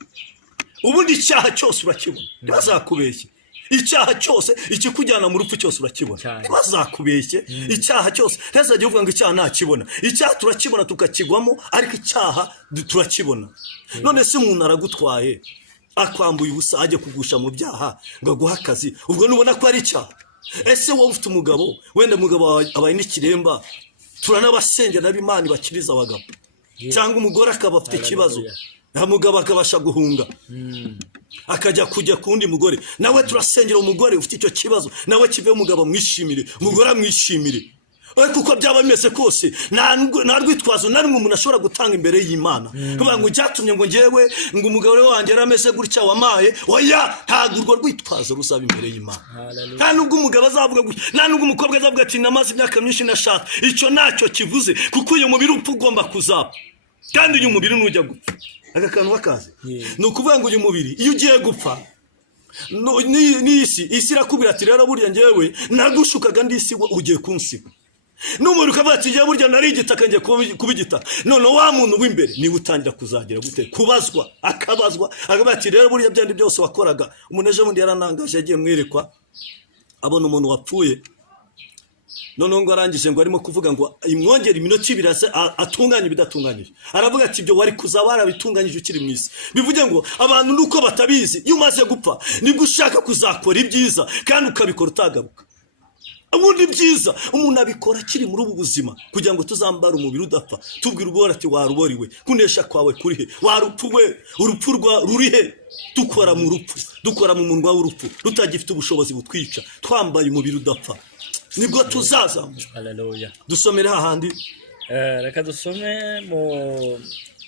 ubundi icyaha cyose urakibona bazakubeshye. Icyaha cyose ikikujyana mu rupfu cyose urakibona bazakubeshye. Icyaha cyose ntazajye uvuga ngo icyaha ntakibona. Icyaha turakibona tukakigwamo ariko icyaha turakibona. None se umuntu aragutwaye akwambuye ubusa ajye kugusha mu byaha ngo aguhe akazi, ubwo nubona ko ari icyaha? Ese wowe ufite umugabo wenda umugabo abaye n'ikiremba turanabasengera n'Imana bakiriza abagabo, cyangwa umugore akaba afite ikibazo mugabo akabasha guhunga akajya kujya ku wundi mugore. Nawe turasengera umugore ufite icyo kibazo, nawe kive umugabo mwishimire, umugore amwishimire. Kuko byaba bimeze kose nta rwitwazo na rumwe umuntu ashobora gutanga imbere y'Imana kuvuga ngo ujyatumye ngo ngewe ngo umugabo wanjye yarameze gutya wamaye. Oya, ntabwo urwo rwitwazo rusaba imbere y'Imana. Nta nubwo umugabo azavuga gutya, nta nubwo umukobwa azavuga ati namaze imyaka myinshi nashaka. Icyo ntacyo kivuze, kuko uyu mubiri upfa ugomba kuzapfa, kandi uyu mubiri nujya gupfa. Aka kantu bakaze ni ukuvuga ngo uyu mubiri iyo ugiye gupfa isi irakubwira ati rero burya ngewe nagushukaga ndi isi ugiye kunsiga. N'umuntu ukavuga ati njye burya nari igitaka ngiye kuba igitaka. None wa muntu w'imbere niwe utangira kuzagira gute kubazwa, akabazwa akavuga ati rero burya byandi byose wakoraga. Umuntu ejo bundi yaranangaje, yagiye mwerekwa abona umuntu wapfuye, none ngo arangije ngo arimo kuvuga ngo imwongera iminota 2 atunganye ibidatunganyije. Aravuga ati ibyo wari kuzaba warabitunganyije ukiri mu isi. Bivuge ngo abantu nuko batabizi, iyo umaze gupfa nibwo ushaka kuzakora ibyiza kandi ukabikora utagaruka. Ubundi byiza umuntu abikora akiri muri ubu buzima kugira ngo tuzambara umubiri udapfa. Tubwira ubora ati waruboriwe, kunesha kwawe kuri he, warupfuwe, urupfu ruri he. Dukora mu rupfu, dukora mu munwa w'urupfu rutagifite ubushobozi butwica, twambaye umubiri udapfa, nibwo tuzaza. Haleluya. Dusomere hahandi reka dusome mu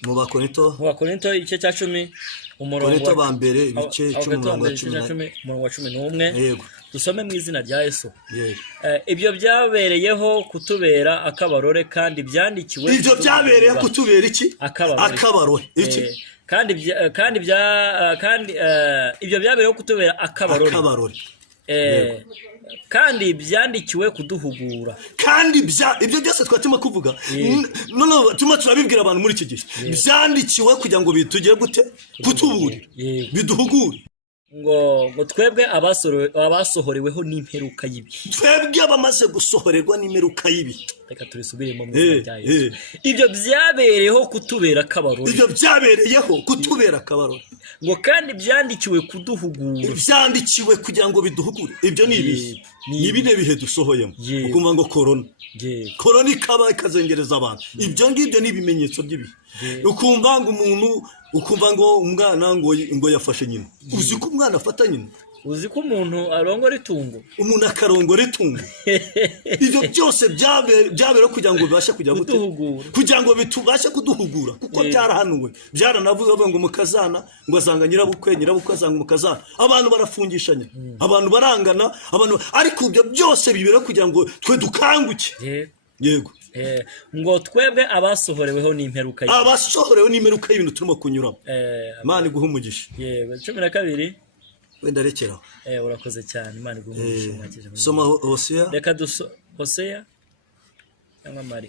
Bakorinto igice cya 10 umurongo wa mbere ibice 10 umurongo wa 11. Yego. Dusome mu izina rya Yesu. Ibyo byabereyeho kutubera akabarore kandi byandikiwe. Ibyo byabereye kutubera iki? Akabarore. Iki? Kandi ibyo byabereyeho kutubera akabarore. Kandi byandikiwe kuduhugura. Kandi ibyo byose twatuma kuvuga none tuma turabibwira abantu muri iki gihe. Byandikiwe kugira ngo bitugire gute? Kutuburira, biduhugure. ngo twebwe abasohoreweho n'imperuka y'ibi. Twebwe abamaze gusohorerwa n'imperuka y'ibi. Reka turisubiremo mu izina rya Yesu. Ibyo byabereyeho kutubera akabarore. Ibyo byabereyeho kutubera akabarore. Ngo kandi byandikiwe kuduhugura. Byandikiwe kugira ngo biduhugure. Ibyo ni ibine bihe dusohoyemo. Ukumva ngo korona ikaba ikazengereza abantu. Ibyo ngibyo ni ibimenyetso by'ibihe. Ukumva ngo umuntu, ukumva ngo umwana ngo yafashe nyina. Uzi ko umwana afata nyina? Uzi ko umuntu arongora itungo? Umuntu akarongora itungo. Ibyo byose byabera kugira ngo bibashe kujya gute? Kugira ngo bitubashe kuduhugura, kuko byarahanuwe. Byaranavuze ngo mukazana ngo azanga nyirabukwe azanga umukazana. Abantu barafungishanya, abantu barangana, ariko ibyo byose bibera kugira ngo twe dukanguke. Yego. Ngo twebwe abasohoreweho n'imperuka y'ibi. Abasohoreweho n'imperuka y'ibintu turimo kunyuramo. Imana iguha umugisha. Yego. 12 wenda rekeraho. Urakoze cyane, Imana iguha umugisha. Soma Hosea. Reka Hosea cyangwa Mari.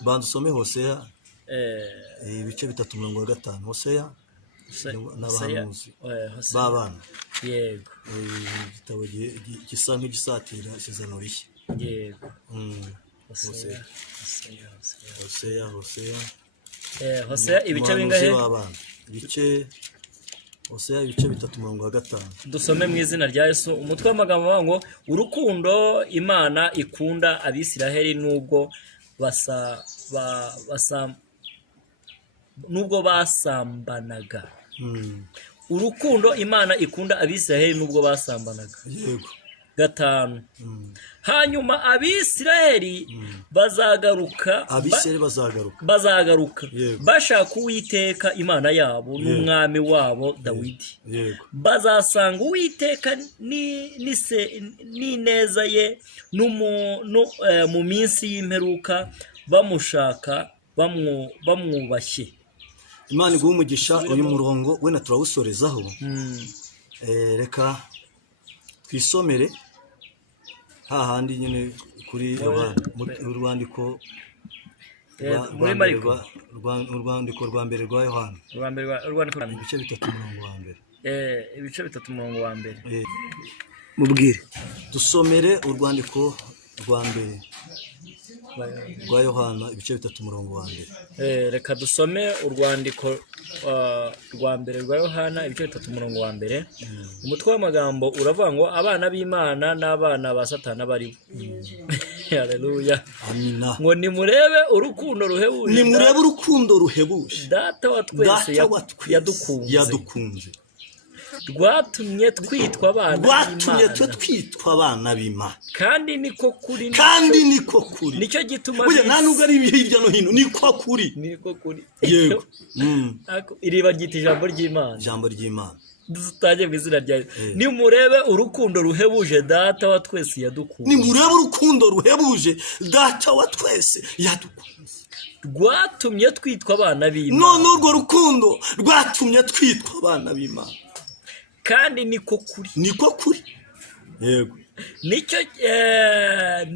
Bandusome Hosea ibice 3:5. Hosea n'abahanuzi b'abana. Yego. Igitabo gisa nk'igisatira isezerano rishya. Yego. Hosea ibice bingahe? Hosea ibice 3:5. Dusome mu izina rya Yesu. Umutwe w'amagambo avuga ngo urukundo Imana ikunda Abisiraheli nubwo basambanaga. Urukundo Imana ikunda Abisiraheli nubwo basambanaga. Yego. 5. Hanyuma Abisiraheli bazagaruka. Bashaka Uwiteka Imana yabo n'umwami wabo Dawidi. Bazasanga Uwiteka n'ineza ye mu minsi y'imperuka bamushaka bamwubashye. Imana iguha umugisha. Uyu murongo wenda turawusorezaho. Reka twisomere hahandi nyine kuri urwandiko rwa mbere rwa Yohana. Ibice 3:1. Ibice 3:1. Mubwire. Dusomere urwandiko rwa mbere rwa Yohana ibice 3:1. Reka dusome urwandiko rwa mbere rwa Yohana ibice 3:1. Umutwe w'amagambo uravuga ngo abana b'Imana n'abana ba Satani baribo. haleluya. amina. Ngo nimurebe urukundo ruhebuje, Nimurebe urukundo ruhebuje data wa twese Data wa twese yadukunze, rwatumye twitwa abana rwatumye twe b'Imana. twitwa abana b'Imana. Kandi niko kuri, Kandi niko kuri. nicyo gituma Burya nta nubwo ari hirya no hino, niko kuri. niko kuri. Yego. Iri baryita ijambo ry'Imana. Ijambo ry'Imana. Dutangiye mu izina ryayo. Nimurebe urukundo ruhebuje data wa twese yadukunze, Nimurebe urukundo ruhebuje Data wa twese yadukunze. rwatumye twitwa abana b'Imana. None urwo rukundo rwatumye twitwa abana b'Imana. Kandi niko kuri. Niko kuri. Yego.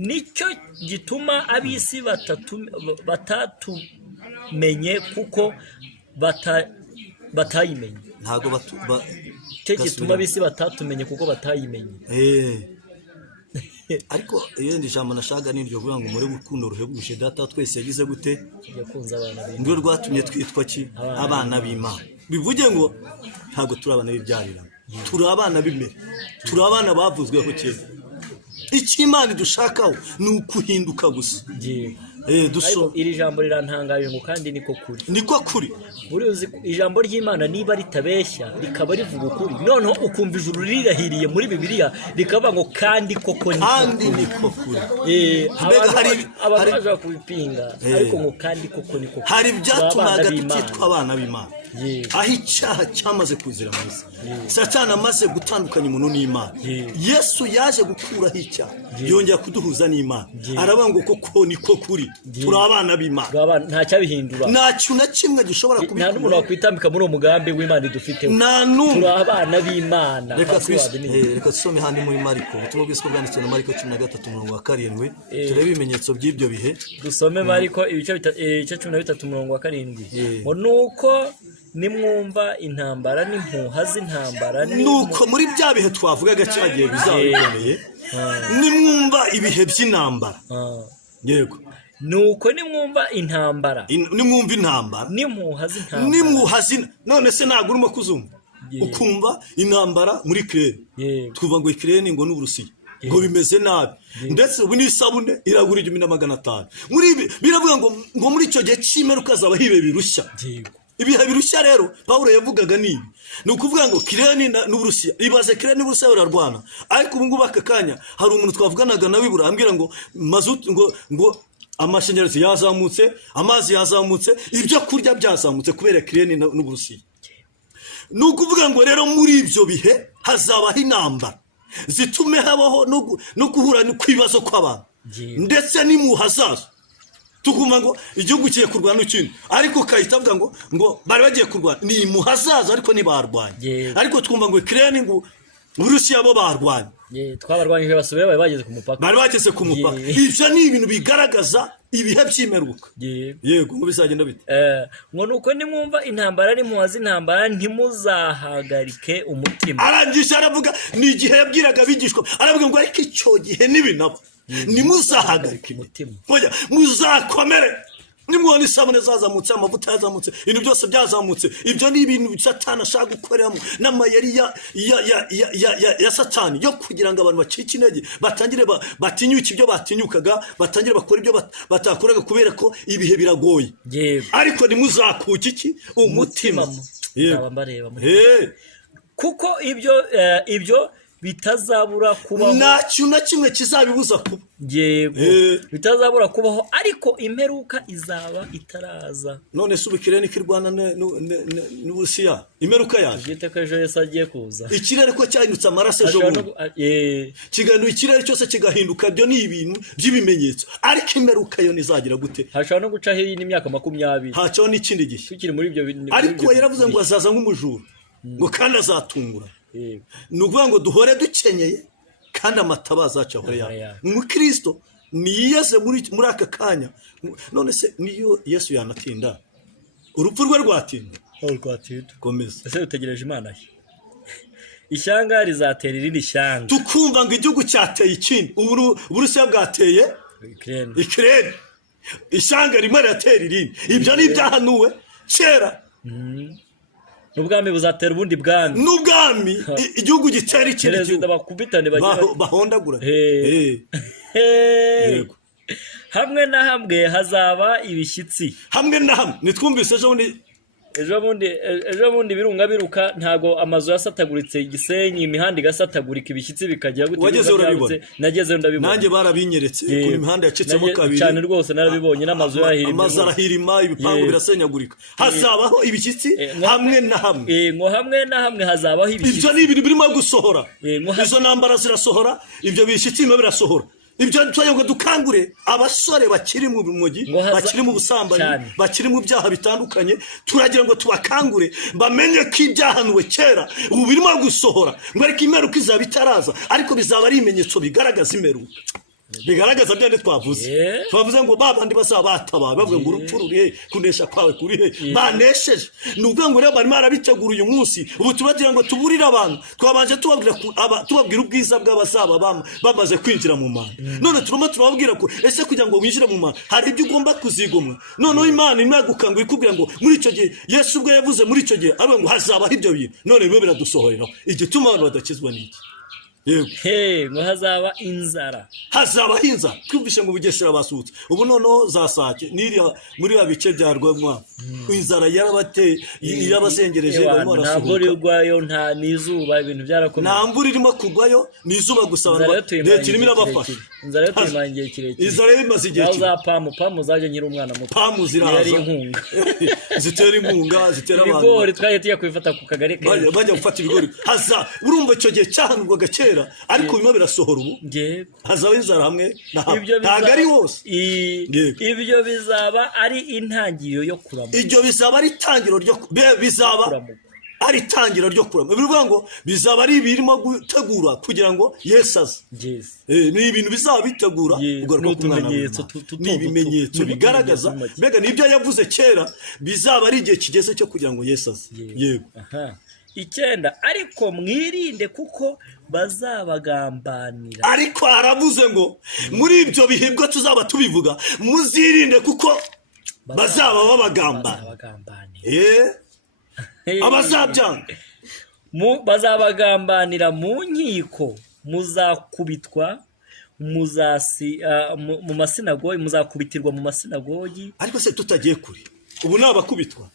Nicyo gituma ab'isi batatumenye kuko batayimenye. Ntago Nicyo gituma ab'isi batatumenye kuko batayimenye. Ariko iyo ndi jambo nashaka n'iryo vuga ngo muri urukundo ruhebuje Data wa twese yagize gute? Yakunze abana b'Imana. Ndio rwatumye twitwa ki? Abana b'Imana. Bivuge ngo ntago turi abana b'ibyarira. Turi abana b'imere. Turi abana bavuzweho kera. Icyo Imana dushakaho ni ukuhinduka gusa. Ariko iri jambo rirantangaje ngo kandi niko kuri. Niko kuri. Buriya ijambo ry'Imana niba ritabeshya rikaba rivuga ukuri, noneho ukumva ijuru rirahiriye muri Bibiliya rikavuga ngo kandi koko niko kuri. Abantu baje kubipinga, ariko ngo kandi koko niko kuri. Hari byatumaga tukitwa abana b'Imana. Aho icyaha cyamaze kuzira mu isi, Satani amaze gutandukanya umuntu n'Imana, Yesu yaje gukuraho icyaha, yongera kuduhuza n'Imana. Aravuga ngo koko niko kuri. Turi abana b'Imana. Nta cyabihindura. Ntacyo na kimwe gishobora kubikora. Nta n'umuntu wakwitambika muri uwo mugambi w'Imana idufiteho. Turi abana b'Imana. Reka tusome handi muri Mariko, ubutumwa bw'Isi bwanditswe na Mariko 13:7. Turebe ibimenyetso by'ibyo bihe. Dusome Mariko ibice 13:7. Ngo nuko nimwumva intambara n'impuha z'intambara, nuko muri bya bihe twavugaga cyagiye bizaba bikomeye, nimwumva ibihe by'intambara. Yego. Nuko nimwumva intambara, nimwumva intambara n'impuha z'intambara, none se ntabwo urimo kuzumva ukumva intambara muri Ukraine, twumva ngo Ukraine ngo n'Uburusiya ngo bimeze nabi, ndetse ubu n'isabune iragura 1500. Muri ibi biravuga ngo muri icyo gihe cy'imperuka zaba hibe birushya. Ibihe birushya rero Pawulo yavugaga nibi, ni ukuvuga ngo Ukraine n'Uburusiya, ibaze Ukraine n'Uburusiya bararwana, ariko ubu ngubu aka kanya hari umuntu twavuganaga nawe ibura ambwira ngo mazutu ngo amashanyarazi yazamutse, amazi yazamutse, ibyo kurya byazamutse kubera Ukraine n'Uburusiya. Ni ukuvuga ngo rero muri ibyo bihe hazabaho intambara zitume habaho no guhura n'ibibazo kw'abantu, ndetse n'imuhazaza tukumva ngo igihugu kigiye kurwana n'ikindi, ariko kahita avuga ngo bari bagiye kurwana ni muhazaza ariko ntibarwanye, ariko twumva ngo Ukraine ngo Uburusiya bo barwanye. Twabarwanyije basubire bari bageze ku mupaka. Bari bageze ku mupaka. Ibyo ni ibintu bigaragaza ibihe by'imperuka. Yego, ngo bizagenda bite? Ngo nuko nimwumva intambara n'impuha z'intambara ntimuzahagarike umutima. Arangije aravuga ni igihe yabwiraga abigishwa, aravuga ngo ariko icyo gihe n'ibinabo ntimuzahagarike umutima. Muzakomere. Nimubona isabune zazamutse, amavuta yazamutse, ibintu byose byazamutse. Ibyo ni ibintu Satani ashaka gukoreramo, n'amayeri ya Satani yo kugira ngo abantu bacike intege, batangire batinyuke ibyo batinyukaga, batangire bakora ibyo batakoraga kubera ko ibihe biragoye. Ariko ntimuzakuke iki umutima. Kuko ibyo bitazabura kubaho, ntacyo na kimwe kizabibuza kuba. Yego, bitazabura kubaho, ariko imperuka izaba itaraza. None se ubikire nikirwana n'Uburusiya, imperuka yaje giteka ejo Yesu agiye kuza. Ikirere ko cyahindutse amaraso ejo, kigahinduka ikirere cyose kigahinduka. Byo ni ibintu by'ibimenyetso, ariko imperuka yo nizagira gute? Hashobora no guca hino imyaka 20, hacaho n'ikindi gihe tukiri muri ibyo. Ariko yaravuze ngo azaza nk'umujura, ngo kandi azatungura. Ni ukuvuga ngo duhore dukenyeye kandi amatabaza azaca aho yawe. Umukristo niyeze muri aka kanya. None se niyo Yesu yanatinda, urupfu rwe rwatinda. Komeza. Ese utegereje Imana ye? Ishyanga rizatera irindi shyanga. Tukumva ngo igihugu cyateye ikindi. Uburusiya bwateye Ukraine. Ishyanga rimwe riratera irindi. Ibyo ni ibyahanuwe kera. N'ubwami buzatera ubundi bwami. N'ubwami igihugu gitera ikindi gihugu. Bakubitane bahondagura. hamwe na hamwe hazaba ibishyitsi. hamwe na hamwe nitwumvise ejo bundi birunga biruka, ntago amazu yasataguritse Gisenyi, imihanda igasatagurika, ibishyitsi bikajya gute. Wagezeyo urabibona? Nagezeyo ndabibona, nanjye barabinyeretse ku imihanda yacitsemo kabiri cyane rwose narabibonye, n'amazu yahirima, amazu arahirima, ibipangu birasenyagurika. Hazabaho ibishyitsi hamwe na hamwe, ngo hamwe na hamwe hazabaho ibishyitsi. ibyo ni ibintu birimo gusohora, izo ntambara zirasohora, ibyo bishyitsi birimo birasohora. Ibyo twaye ngo dukangure abasore bakiri mu rumogi, bakiri mu busambanyi, bakiri mu byaha bitandukanye, turagira ngo tubakangure bamenye ko ibyahanuwe kera ubu birimo gusohora, ngo ariko imperuka izaba itaraza, ariko bizaba ari ibimenyetso bigaragaza imperuka, bigaragaza byane twavuze ngo babandi bazaba batabaye bavuga ngo urupfu rurihe, kunesha kwawe kurihe, banesheje. Ni ukuvuga ngo rero barimo barabitegura uyu munsi. Ubu tubagira ngo tuburire abantu, twabanje tubabwira ubwiza bw'abazaba bamaze kwinjira mu mana. None turimo turababwira ko ese kugira ngo winjire mu mana hari ibyo ugomba kuzigomwa. Noneho Imana imagukangura ikubwira ngo muri icyo gihe Yesu ubwo yavuze muri icyo gihe avuga ngo hazabaho ibyo bintu, none bimwe biradusohorera. Igituma abantu badakizwa n'iki? ngo hazaba inzara, hazabaho inzara. Twumvishe ngo Bugesera basutse, ubu noneho za Sake n'iriya muri ya bice bya Rwamwa, inzara yarabateye, irabazengereje, barimo nta mvura igwayo, nta n'izuba, ibintu byarakomeye, nta mvura irimo kugwayo, n'izuba gusa leta irimo irabafasha. Inzara yo tuyimanye igihe kirekire, inzara imaze igihe kirekire. Pamu zaje nyiri umwana muto, pamu ziraza inkunga zitera inkunga, zitera abantu. Ibigori twaje tujya kwifata ku kagari ke, bajya gufata ibigori. Urumva icyo gihe cyahanurwaga kera, ariko bimwe birasohora ubu. Hazaba inzara hamwe na hamwe, ntabwo ari hose. Ibyo bizaba ari intangiriro yo kurama, ibyo bizaba ari itangiriro bizaba ari itangiriro ryo kurama. Bivuga ngo bizaba ari ibirimo gutegura kugira ngo Yesu aze. Ni ibintu bizaba bitegura ugaruka ku mwana w'Imana. Ni ibimenyetso bigaragaza, mbega nibyo yavuze kera, bizaba ari igihe kigeze cyo kugira ngo Yesu aze. Yego. 9 ariko mwirinde kuko bazabagambanira. Ariko aravuze ngo muri ibyo bihibwo tuzaba tubivuga, muzirinde kuko bazaba babagambanira. Abazabyanga bazabagambanira mu nkiko, muzakubitwa mu masinagogi, muzakubitirwa mu masinagogi. Ariko se tutagiye kure, ubu nabakubitwa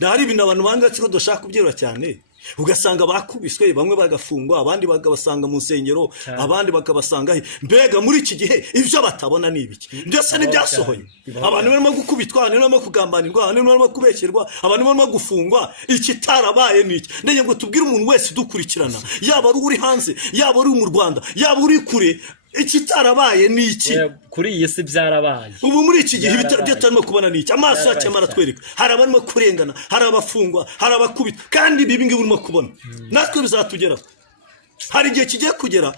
hari ibintu abantu bangatse ko dushaka kubyera cyane, ugasanga bakubiswe, bamwe bagafungwa, abandi bakabasanga mu nsengero, abandi bakabasanga mbega muri iki gihe ibyo batabona ni ibiki byose n'ibyasohoye. Abantu barimo gukubitwa, abantu barimo kugambanirwa, abantu barimo kubeshyerwa, abantu barimo gufungwa. Ikitarabaye ni iki? Ndenge ngo tubwire umuntu wese dukurikirana, yaba ari uri hanze, yaba ari mu Rwanda, yaba uri kure, ikitarabaye ni iki? Kuri iyi si byarabaye. Ubu muri iki gihe ibitaro byo turimo kubona ni iki? Amaso yacu aratwereka, hari abarimo kurengana, hari abafungwa, hari abakubita, kandi ibi ngibi urimo kubona natwe bizatugeraho. Hari igihe kigiye kugera,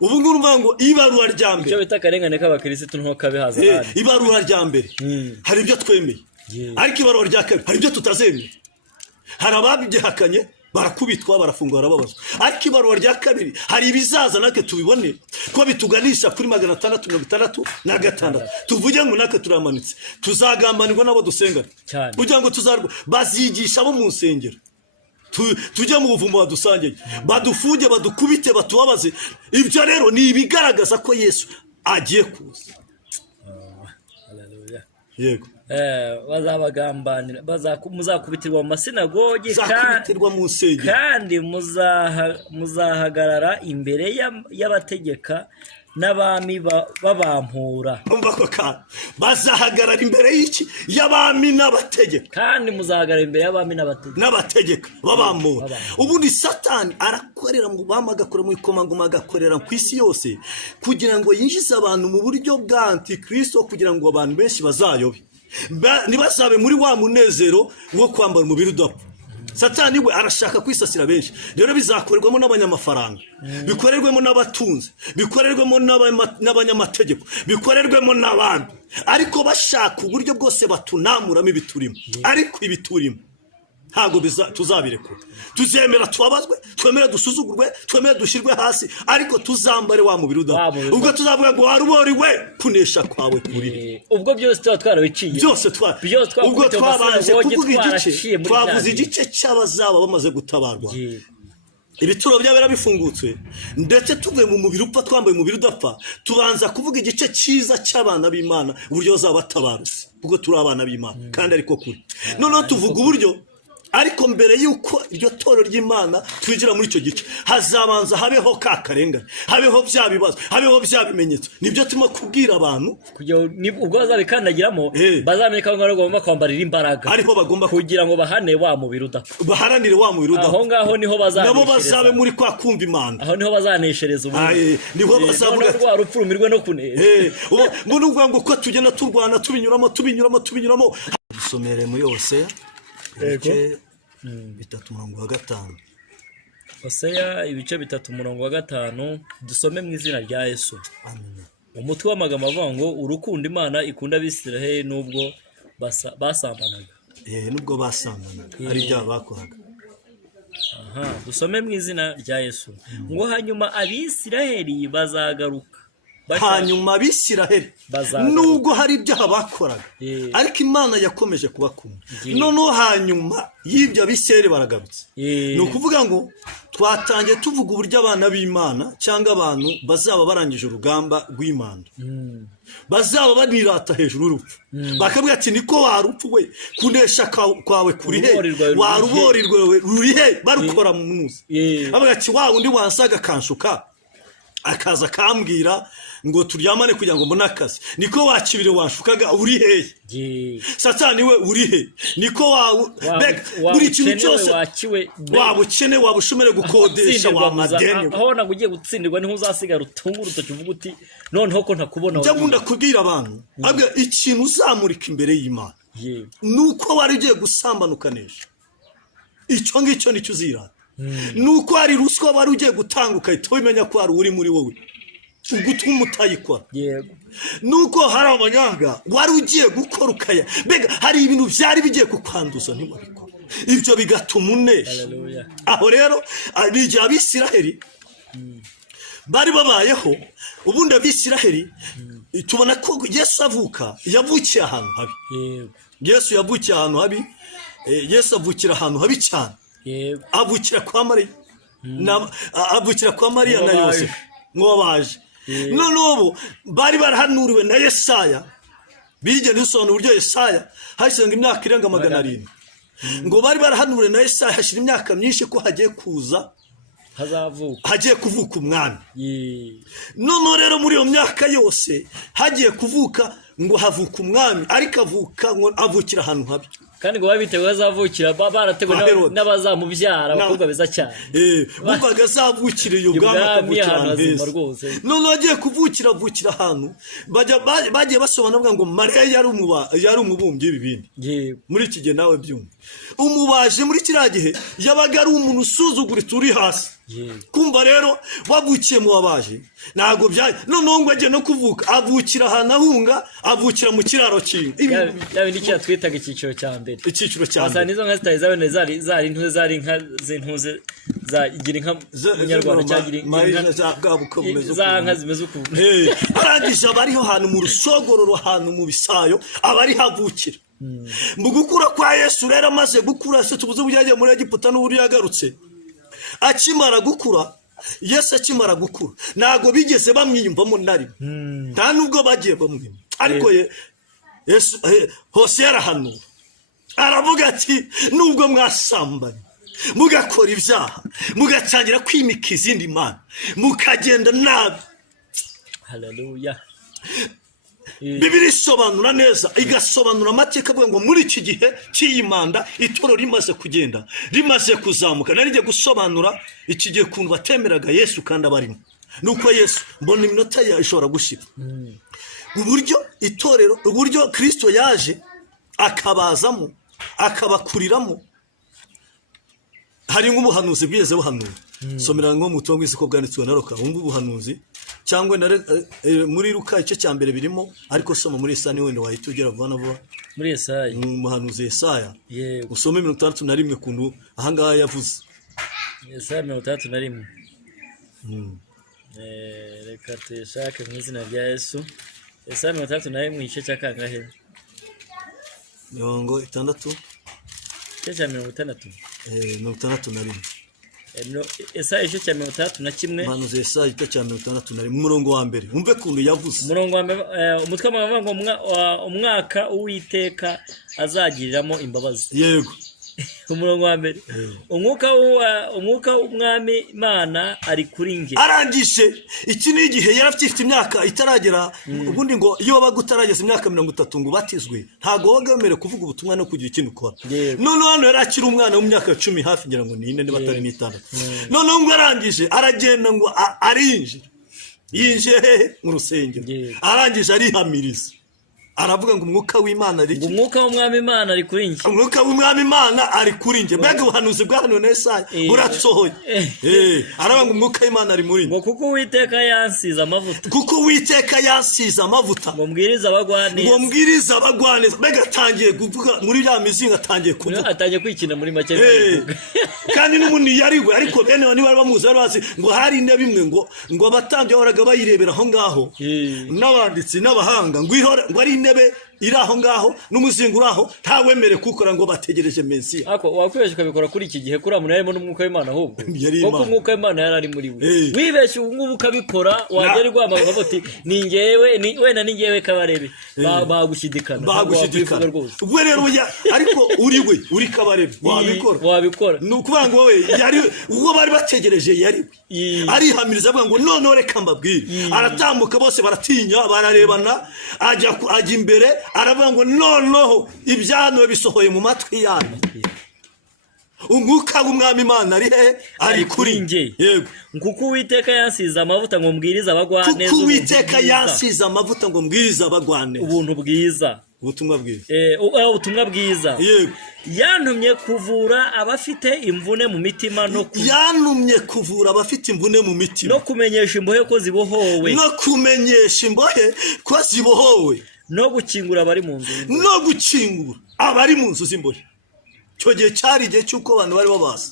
ubu ngubu mvuga ngo ibarura rya mbere, icyo bita akarengane k'abakirisitu nto kabihaza hano. Ibarura rya mbere hari ibyo twemeye, ariko ibarura rya kabiri hari ibyo tutazemeye. Hari ababigihakanye, barakubitwa, barafungwa, barababazwa. Ariko ibarura rya kabiri hari ibizaza natwe tubibone ko bituganisha kuri 666. Tuvuge ngo natwe turamanitse, tuzagambanirwa nabo dusengana kugira ngo bazigisha abo mu nsengero, tujye mu buvumo badusangeye, badufunge, badukubite, batubabaze. Ibyo rero ni ibigaragaza ko Yesu agiye kuza. Yego. Bazabagambanira, muzakubitirwa mu masinagogi, kandi muzahagarara imbere y'abategeka n'abami babampura. Bazahagarara imbere y'iki? Y'abami n'abategeka. Kandi muzahagarara imbere y'abami n'abategeka babampura. Ubundi Satani arakorera mu bama, agakora mu ikomangoma, agakorera ku isi yose kugira ngo yinjize abantu mu buryo bwa Antikristo, kugira ngo abantu benshi bazayobe, ntibazabe muri wa munezero wo kwambara umubiri udapfa. Satani we arashaka kwisasira benshi. Rero bizakorerwamo n'abanyamafaranga, bikorerwemo n'abatunzi, bikorerwemo n'abanyamategeko, bikorerwemo n'abandi, ariko bashaka uburyo bwose batunamuramo ibiturimo. Ariko ibiturimo ntabwo tuzabirekura. Tuzemera tubabazwe, twemera dusuzugurwe, twemera dushyirwe hasi, ariko tuzambare wa mubiri udapfa. Ubwo tuzavuga ngo waruboriwe, kunesha kwawe kuri. Ubwo byose tuba twarabiciye, byose ubwo twabanje kuvuga igice, twavuze igice cy'abazaba bamaze gutabarwa. ibituro byabera bifungutse ndetse tuvuye mu mubiri upfa twambaye umubiri udapfa tubanza kuvuga igice cyiza cy'abana b'Imana uburyo bazabatabaruse kuko turi abana b'Imana kandi ariko kuri noneho tuvuga uburyo ariko mbere yuko iryo toro ry'Imana twinjira muri icyo gice hazabanza habeho ka karengane habeho bya bibazo habeho bya bimenyetso nibyo turimo kubwira abantu kugira ubwo bazabikandagiramo bazamenye ko bagomba kwambarira imbaraga ariho bagomba kugira ngo bahane wa mubiri udapfa baharanire wa mubiri udapfa aho ngaho niho bazaneshereza nabo bazabe muri kwa kumva Imana aho niho bazaneshereza ubundi niho bazavuga rwa rupfu rumirwe no kuneza mbona uvuga ngo ko tugenda turwana tubinyuramo dusomere mu yose ibice 3:5 Hoseya ibice 3:5 dusome mu izina rya Yesu. Amen. Umutwe w'amagambo avuga ngo urukundo Imana ikunda Abisiraheli nubwo basambanaga. Nubwo basambanaga ari bya bakoraga. Dusome mu izina rya Yesu. Ngo hanyuma Abisiraheli bazagaruka. Hanyuma Abisiraheli nubwo hari ibyaha bakoraga ariko Imana yakomeje kubakunda noneho hanyuma y'ibyo Abisiraheli baragarutse ni ukuvuga ngo twatangiye tuvuga uburyo abana b'Imana cyangwa abantu bazaba barangije urugamba rw'Imana bazaba banirata hejuru y'urupfu bakabwira ati niko warupfu we kunesha kwawe kuri he waruborirwe ruri he barukora mu munsi avuga ati wa undi wansaga kanshuka akaza kambwira ngo turyamane kugira ngo mbone akazi niko wakibire washukaga uri hehe Satani we uri he niko buri kintu cyose wabukene wabushomere gukodesha wa madeni aho nagugiye gutsindirwa niho uzasigara utunga urutoki uvuga uti noneho ko ntakubona cyangwa kubwira abantu abwe ikintu uzamurika imbere y'Imana nuko wari ugiye gusambana ukanesha icyo ngicyo nicyo uzirata nuko hari ruswa wari ugiye gutanga ukahita wimenya ko hari uri muri wowe ugutuma utayikora nuko hari amanyanga wari ugiye gukora ukaya mbega hari ibintu byari bigiye kukwanduza ntibabikora ibyo bigatuma unesha aho rero n'igihe Abisiraheli bari babayeho ubundi Abisiraheli tubona ko Yesu avuka yavukiye ahantu habi Yesu yavukiye ahantu habi Yesu avukira ahantu habi cyane avukira kwa Mariya avukira kwa Mariya na Yosefu baje none ubu bari barahanuriwe na Yesaya bigenda bisobanura uburyo Yesaya hashinga imyaka irenga 700 ngo bari barahanuriwe na Yesaya hashira imyaka myinshi ko hagiye kuza hagiye kuvuka umwami none rero muri iyo myaka yose hagiye kuvuka ngo havuka umwami ariko avuka ngo avukira ahantu habi kandi ngo babiteguye azavukira barateguye n'abazamubyara abakobwa beza cyane bumvaga azavukira iyo bwami none agiye kuvukira avukira ahantu bagiye basobanura ngo Mariya yari umubumbyi w'ibibindi muri iki gihe nawe byumva umubaje muri kiriya gihe yabaga ari umuntu usuzuguritse uri hasi kumva rero wavukiye mu babaje ntago byaje noneho ngo agiye no kuvuka avukira ahantu ahunga avukira mu kiraro cyiwe yawe n'icyo twitaga icyiciro cya mbere icyiciro cya mbere nizo nka zitari zabone zari intuze zari inka zintuze zagira inka munyarwanda cyagira za nka zimeze ukuntu arangije abariho ahantu mu rusogororo ahantu mu bisayo abari havukira mu gukura kwa Yesu rero amaze gukura se tubuze ubujyaje muri Egiputa n'uburyo yagarutse akimara gukura Yesu akimara gukura ntago bigeze bamwiyumvamo nari nta nubwo bagiye bamwiyumva ariko Yesu hose yarahanura aravuga ati nubwo mwasambanye mugakora ibyaha mugatangira kwimika izindi mana mukagenda nabi haleluya Bibiri isobanura neza igasobanura amateka avuga ngo muri iki gihe cy'iyimanda itoro rimaze kugenda rimaze kuzamuka narijye gusobanura iki gihe kuntu batemeraga Yesu kandi abarimo nuko Yesu mbona iminota ya ishobora gushira uburyo itorero uburyo Kristo yaje akabazamo akabakuriramo hari nk'ubuhanuzi bwigeze buhanura somera ngo mu butumwa bw'isi ko bwanditswe na Luka wumva ubuhanuzi cyangwa muri Luka ice cya mbere birimo ariko soma muri Yesaya wenda wahita ugera vuba vuba muri Yesaya umuhanuzi Yesaya usome 61 kuntu ahangaha yavuze Yesaya 61 reka tuyashake mu izina rya Yesu Yesaya 61 igice cya kangahe 60 igice cya 60 61 Esaya igice cya 61 Umuhanuzi Yesaya igice cya 61 mu murongo wa mbere umve kuntu yavuze. umurongo wa mbere, umutwe w'amagambo ngo umwaka Uwiteka azagiriramo imbabazi. Yego. Umurongo wa mbere, umwuka w'umwami Imana ari kuri nge. Arangije iki ni igihe yari afite imyaka itaragera, ubundi ngo iyo wabaga utarageza imyaka 30 ngo batizwe ntago wagamere kuvuga ubutumwa no kugira ikintu ukora. None hano yari akiri umwana w'imyaka 10 hafi ngira ngo ni 4 niba atari 5. None ngo arangije aragenda ngo arinjira yinjiye mu rusengero, arangije arihamiriza aravuga ngo umwuka w'Imana ari ngo umwuka w'umwami Imana ari kuri nge. Umwuka w'umwami Imana ari kuri nge. Mbega ubuhanuzi bwa hano Yesaya burasohoye. Aravuga ngo umwuka w'Imana ari muri nge. Ngo kuko Uwiteka yansize amavuta. Kuko Uwiteka yansize amavuta. Ngo mbwiriza abagwaneza. Ngo mbwiriza abagwaneza. Mbega atangiye kuvuga muri ya mizinga, atangiye kuvuga. Atangiye kwikina muri make. Kandi n'umuntu yariwe, ariko bene bani bari bamuzi bari bazi ngo hari intebe imwe ngo abatambye bahoraga bayirebera aho ngaho, n'abanditsi n'abahanga ngo ari intebe iri aho ngaho n'umuzingo uri aho ntawemere kukora ngo bategereje Mesiya. Ako wakwibeshye ukabikora kuri iki gihe kuri amuntu yarimo n'umwuka w'Imana, ahubwo kuko umwuka w'Imana yari ari muri we. Wibeshye ubu ngubu ukabikora wagera rwamaga bati ni ngewe wenda ni ngewe Kabarebe, bagushidikana ubwo rero ariko uri Kabarebe wabikora. Ni ukuvuga ngo we yari uwo bari bategereje yari arihamiriza avuga ngo none reka mbabwire. Aratambuka bose baratinya bararebana, ajya imbere aravuga ngo noneho ibyano bisohoye mu matwi yanyu. Umwuka w'umwami Imana ari he? Ari kuri nge. Yego. Kuko Uwiteka yansize amavuta ngo mbwiriza abagwaneza. Kuko Uwiteka yansize amavuta ngo mbwiriza abagwaneza. Ubuntu bwiza. Ubutumwa bwiza. Ubutumwa bwiza. Yego. Yantumye kuvura abafite imvune mu mitima yantumye kuvura abafite imvune mu mitima no kumenyesha imbohe ko zibohowe. No kumenyesha imbohe ko zibohowe. No gukingura abari mu nzu. No gukingura abari mu nzu z'imbohe. Cyo gihe cyari igihe cy'uko abantu bari babaza,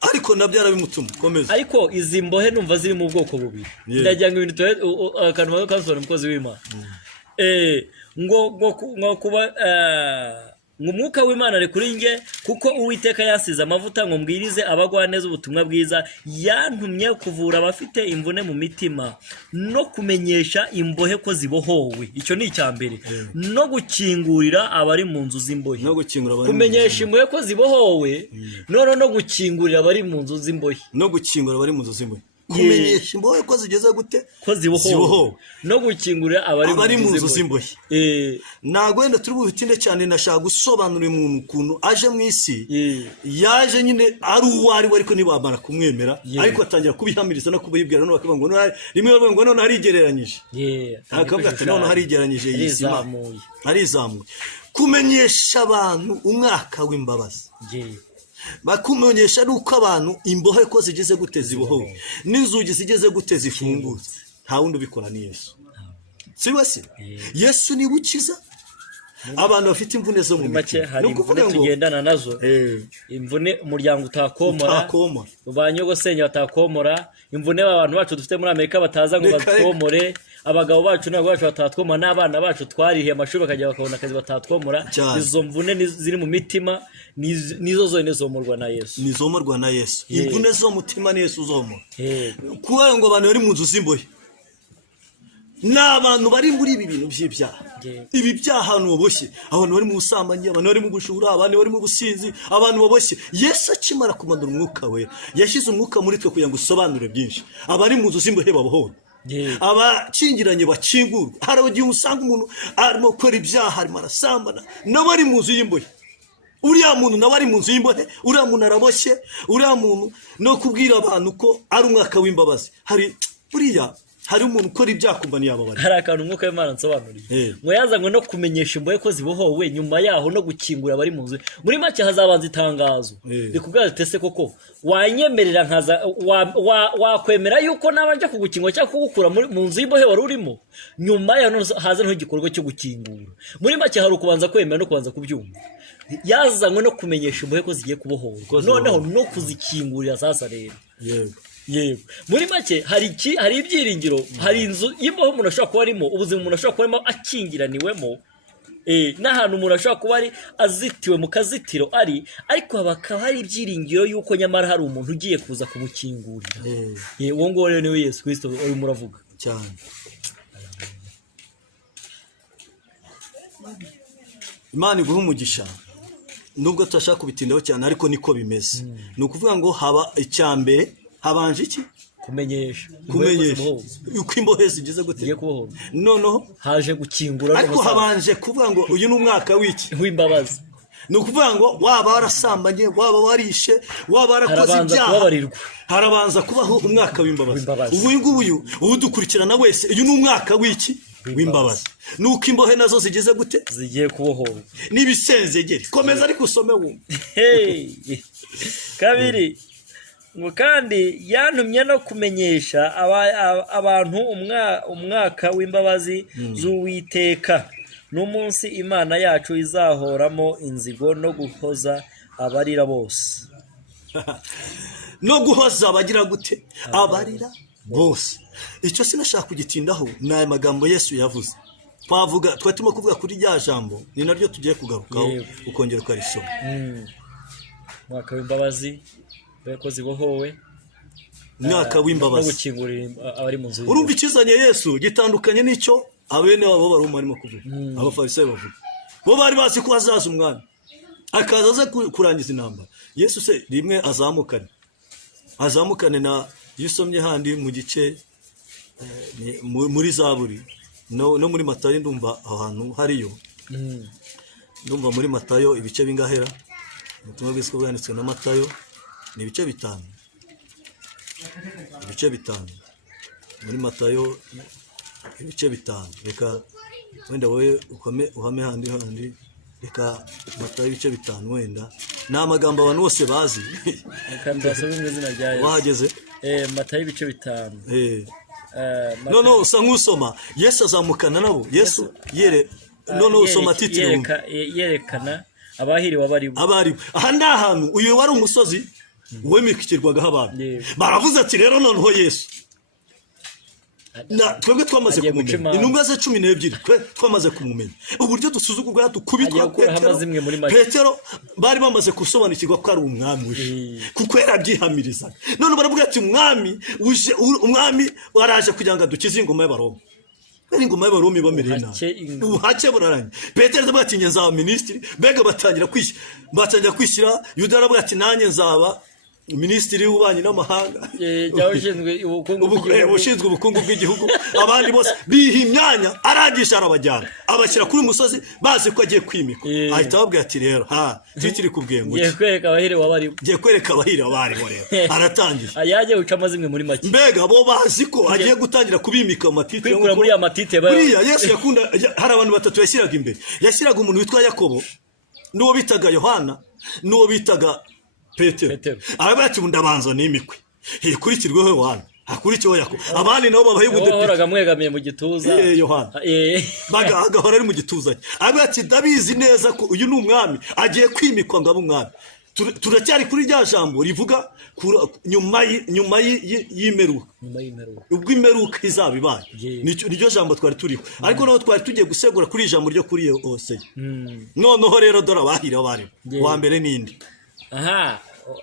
ariko nabyo arabimutuma. Komeza. Ariko izi mbohe numva ziri mu bwoko bubiri. Ndagira ngo ibintu akantu kansora umukozi w'Imana. Ngo kuba umwuka w'Imana ari kuri nge, kuko Uwiteka yasize amavuta ngo mbwirize abagwaneza ubutumwa bwiza. Yantumye kuvura abafite imvune mu mitima no kumenyesha imbohe ko zibohowe. Icyo ni icya mbere. No gukingurira abari mu nzu z'imbohe. Kumenyesha imbohe ko zibohowe, no gukingurira abari mu nzu z'imbohe. No gukingura abari mu nzu z'imbohe. Kumenyesha imbohe ko zigeze gute? Ko zibohowe. No gukingurira abari mu nzu z'imbohe. Ntago wenda turi bubitinde cyane, nashaka gusobanura umuntu ukuntu aje mu isi. Yaje nyine ari uwari ariko ntibamara kumwemera, ariko atangira kubihamiriza no kubibwira, no bakavuga ngo rimwe bavuga ngo none harigereranyije. Akavuga ati none harigeranyije yisima. Arizamuye. Kumenyesha abantu umwaka w'imbabazi. Bakumenyesha nuko abantu imbohe ko zigeze gute zibohowe, n'inzugi zigeze gute zifungutse. Nta wundi ubikora ni Yesu. Si Yesu ni ukiza abantu bafite imvune zo mu mitima. No kuvuga ngo tugendana nazo, imvune umuryango utakomora, banyogosenya batakomora, imvune abantu bacu dufite muri Amerika bataza ngo batkomore, abagabo bacu n'abagabo bacu batatwomora, n'abana bacu twarihiye amashuri bakajya bakabona akazi batatwomora. Izo mvune ziri mu mitima nizo zone zomorwa na Yesu. Nizomorwa na Yesu. Imvune zo mutima ni Yesu uzomora. Kuba ngo abantu bari mu nzu z'imbohe n'abantu bari muri ibi bintu by'ibyaha. Ibi byaha ahantu baboshye, abantu bari mu busambanyi, abantu bari mu bujura, abantu bari mu businzi, abantu baboshye. Yesu akimara kumanura umwuka we, yashyize umwuka muri twe kugira ngo usobanure byinshi. Abari mu nzu z'imbohe babohora, abakingiranye bakingurwa. Hari igihe usanga umuntu arimo gukora ibyaha, arimo arasambana, nawe ari mu nzu y'imbohe. Uriya muntu nawe ari mu nzu y'imbohe, uriya muntu araboshye, uriya muntu no kubwira abantu ko ari umwaka w'imbabazi. Hari umuntu ukora ibyakumbaniye ababari. Hari akantu umwuka w'Imana nsobanuriye. Ngo yazanywe no kumenyesha imbohe ko zibohowe, nyuma yaho no gukingura abari mu nzu. Muri make hazabanza itangazo rikubwira ati ese koko wanyemerera nkaza wakwemera yuko nabanje kugukingura cyangwa kugukura mu nzu y'imbohe wari urimo. Nyuma yaho haza no igikorwa cyo gukingura. Muri make hari ukubanza kwemera no kubanza kubyumva. Yazanywe no kumenyesha imbohe ko zigiye kubohowe, noneho no kuzikingurira sasa rero. Yego. Muri make hari ibyiringiro, hari inzu y'imbohe umuntu ashobora kuba arimo, ubuzima umuntu ashobora kuba arimo akingiraniwemo, n'ahantu umuntu ashobora kuba ari azitiwe mu kazitiro ariko hakaba hari ibyiringiro yuko nyamara hari umuntu ugiye kuza kumukingurira. Uwo nguwo rero niwe Yesu Kristo urimo uravuga cyane. Imana iguha umugisha, nubwo tutashaka kubitindaho cyane ariko niko bimeze. Ni ukuvuga ngo haba icyambere habanje iki? Kumenyesha uko imbohe zigize gute noneho haje gukingura, ariko habanje kuvuga ngo uyu ni umwaka w'iki? W'imbabazi. Ni ukuvuga ngo waba warasambanye, waba warishe, waba warakoze ibyaha, harabanza kubaho umwaka w'imbabazi. ubu dukurikirana wese, uyu ni umwaka w'iki? W'imbabazi. Nuko imbohe nazo zigize gute? Zigiye kubohora n'ibisenzegeri. Komeza ariko usome wumva. Kabiri ngo kandi yantumye no kumenyesha abantu umwaka w'imbabazi z'Uwiteka, n'umunsi Imana yacu izahoramo inzigo no guhoza abarira bose. No guhoza abagira gute? Abarira bose. Icyo sinashaka kugitindaho, ni aya magambo Yesu yavuze. Twari turimo kuvuga kuri rya jambo, ni naryo tugiye kugarukaho ukongera ukarisoma. Umwaka w'imbabazi beko zibohowe, umwaka w'imbabazi no gukingurira abari mu nzu. Urumva ikizanye Yesu gitandukanye n'icyo abene babo barimo barimo kuvuga. Abafarisayo bavuga bo bari bazi ko hazaza umwami akaza aza kurangiza intambara. Yesu se rimwe azamukane na yisomye handi mu gice muri Zaburi no muri Matayo, ndumva ahantu hariyo, ndumva muri Matayo ibice bingahera, ubutumwa bw'Isi bwanditswe na Matayo ni ibice bitanu muri Matayo, ibice bitanu. Reka wenda wowe uhame handi, reka Matayo ibice bitanu, wenda ni amagambo abantu bose bazi. Reka ndasome mu izina rya Yesu. Wahageze? Matayo ibice bitanu. Noneho usa nk'usoma Yesu azamukana nabo. Yesu usoma titire yerekana abahiriwe abaribo. Aha ni ahantu uyu wari umusozi wemekirwagaho abantu. Baravuze ati rero noneho Yesu twebwe twamaze kumumenya, intumwa ze 12 twamaze kumumenya, uburyo dusuzugurwa dukubitwa. Petero bari bamaze gusobanukirwa ko ari umwami uje, kuko yarabyihamirizaga. None baravuga ati umwami waraje kugira ngo adukize ingoma y'Abaroma. Ingoma y'Abaroma ibamereye nabi, ubuhake buraranye. Petero aravuga ati nzaba minisitiri. Mbega batangira kwishyira. Yuda aravuga ati nanjye nzaba minisitiri w'ububanyi n'amahanga, ushinzwe ubukungu bw'igihugu. Abandi bose biha imyanya, aragisha arabajyana abashyira kuri umusozi bazi ko agiye kwimika. Ahita ababwira ati rero turi kubwiye ngo ngiye kwereka abahire abaribo. Rero aratangira yagiye guca amazimwe muri make. Mbega bo bazi ko agiye gutangira kubimika amatite. Muri amatite buriya Yesu yakunda, hari abantu batatu yashyiraga imbere. Yashyiraga umuntu witwa Yakobo, n'uwo bitaga Yohana, n'uwo bitaga Petero. Aravuga ati ndabanza n'imikwe, hikurikirweho Yohana, hakurikiyeho Yakobo, abandi nabo babaye ubudepite. Yahoraga mwegamiye mu gituza Yohana, agahora ari mu gituza cye. Aravuga ati ndabizi neza ko uyu ni umwami agiye kwimikwa ngo abe umwami. Turacyari kuri rya jambo rivuga nyuma y'imperuka, ubwo imperuka izaba ibaye. Niryo jambo twari turiho, ariko naho twari tugiye gusegura kuri ijambo ryo kuri Hoseya. Noneho rero dore abahire abaribo. Wa mbere ninde?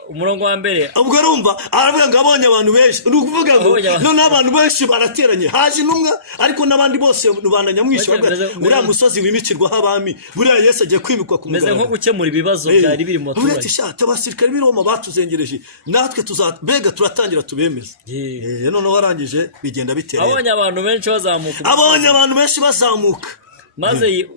Umurongo wa mbere ubwo urumva aravuga ngo abonye abantu benshi. Ni ukuvuga ngo none abantu benshi barateranye, haje intumwa ariko n'abandi bose rubanda nyamwinshi. Uriya musozi wimikirwaho abami, buriya Yesu agiye kwimikwa ku mugaragaro. Meze nko gukemura ibibazo byari biri mu baturage. Abasirikare b'i Roma batuzengereje, natwe mbega turatangira tubemeza. Noneho warangije bigenda bitera. Abonye abantu benshi bazamuka maze